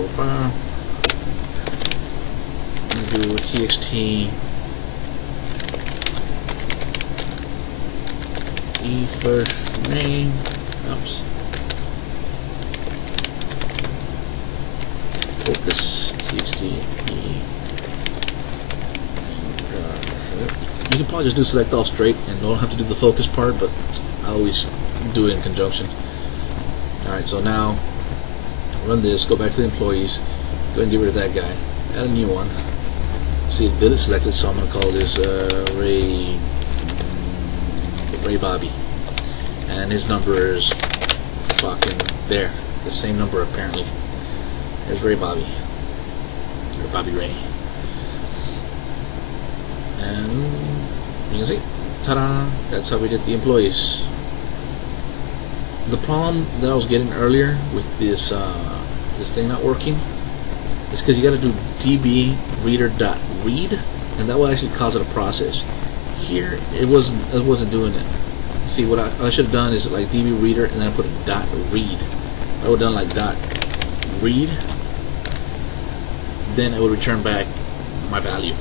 going to do a txt e first name. Oops. Focus txt e. You can probably just do select all straight and don't have to do the focus part, but I always do it in conjunction. Alright, so now run this, go back to the employees, go ahead and get rid of that guy, add a new one. See, it did it selected, so I'm going to call this Ray Bobby, and his number is fucking there, the same number apparently. There's Ray Bobby, or Bobby Ray. And you can see, ta-da, that's how we did the employees. The problem that I was getting earlier with this this thing not working is because you got to do db reader.read, and that will actually cause it a process. Here it wasn't doing it. See, what I should have done is like db reader and then I put a dot read. I would have done like dot read, then it would return back my value.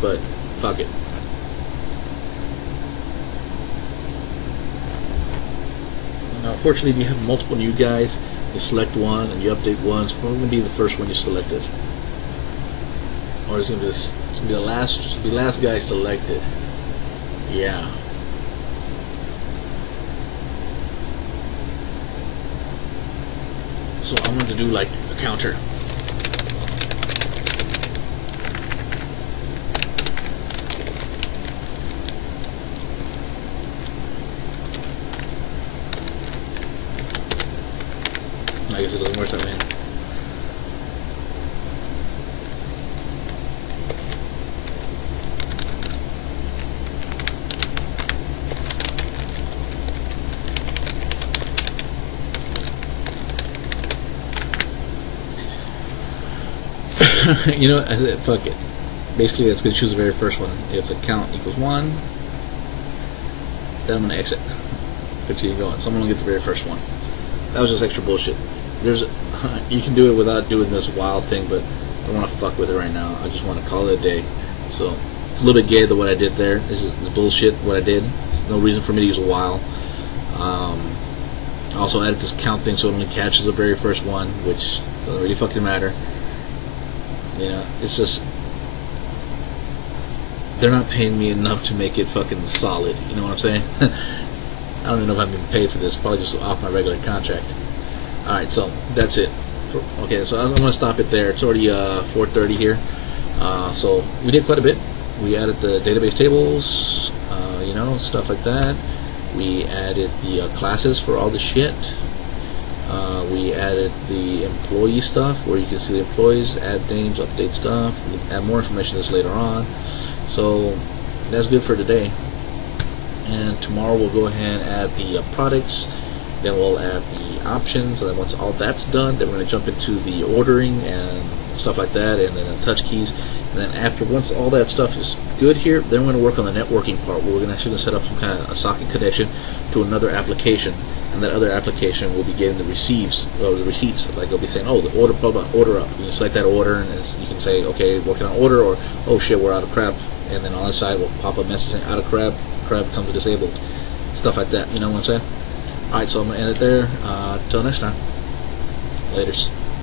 But fuck it. Now, unfortunately, if you have multiple new guys, you select one and you update one. So probably gonna be the first one you selected, or it's gonna be the last guy selected. Yeah. So I'm going to do like a counter. I guess it doesn't work that way. You know, I said, fuck it. Basically, it's going to choose the very first one. If the count equals 1, then I'm going to exit. Continue going. So I'm going to get the very first one. That was just extra bullshit. You can do it without doing this wild thing, but I don't want to fuck with it right now. I just want to call it a day. So it's a little bit gay than what I did there. This is bullshit what I did. There's no reason for me to use a while. I also added this count thing so it only catches the very first one, which doesn't really fucking matter. You know, it's just they're not paying me enough to make it fucking solid. You know what I'm saying? I don't even know if I'm being paid for this. Probably just off my regular contract. Alright, so that's it. Okay, so I'm going to stop it there. It's already 4:30 here. So we did quite a bit. We added the database tables, you know, stuff like that. We added the classes for all the shit. We added the employee stuff where you can see the employees, add names, update stuff, add more information to this later on. So that's good for today. And tomorrow we'll go ahead and add the products, then we'll add the options, and then once all that's done, then we're going to jump into the ordering and stuff like that, and then the touch keys. And then once all that stuff is good here, then we're going to work on the networking part, where we're going to actually set up some kind of a socket connection to another application, and that other application will be getting the receipts. Like it'll be saying, oh, the order, blah blah, order up. You can select that order, and you can say, okay, working on order, or oh shit, we're out of crab, and then on the side will pop up message saying out of crab comes disabled, stuff like that. You know what I'm saying? Alright, so I'm going to end it there. Till next time. Laters.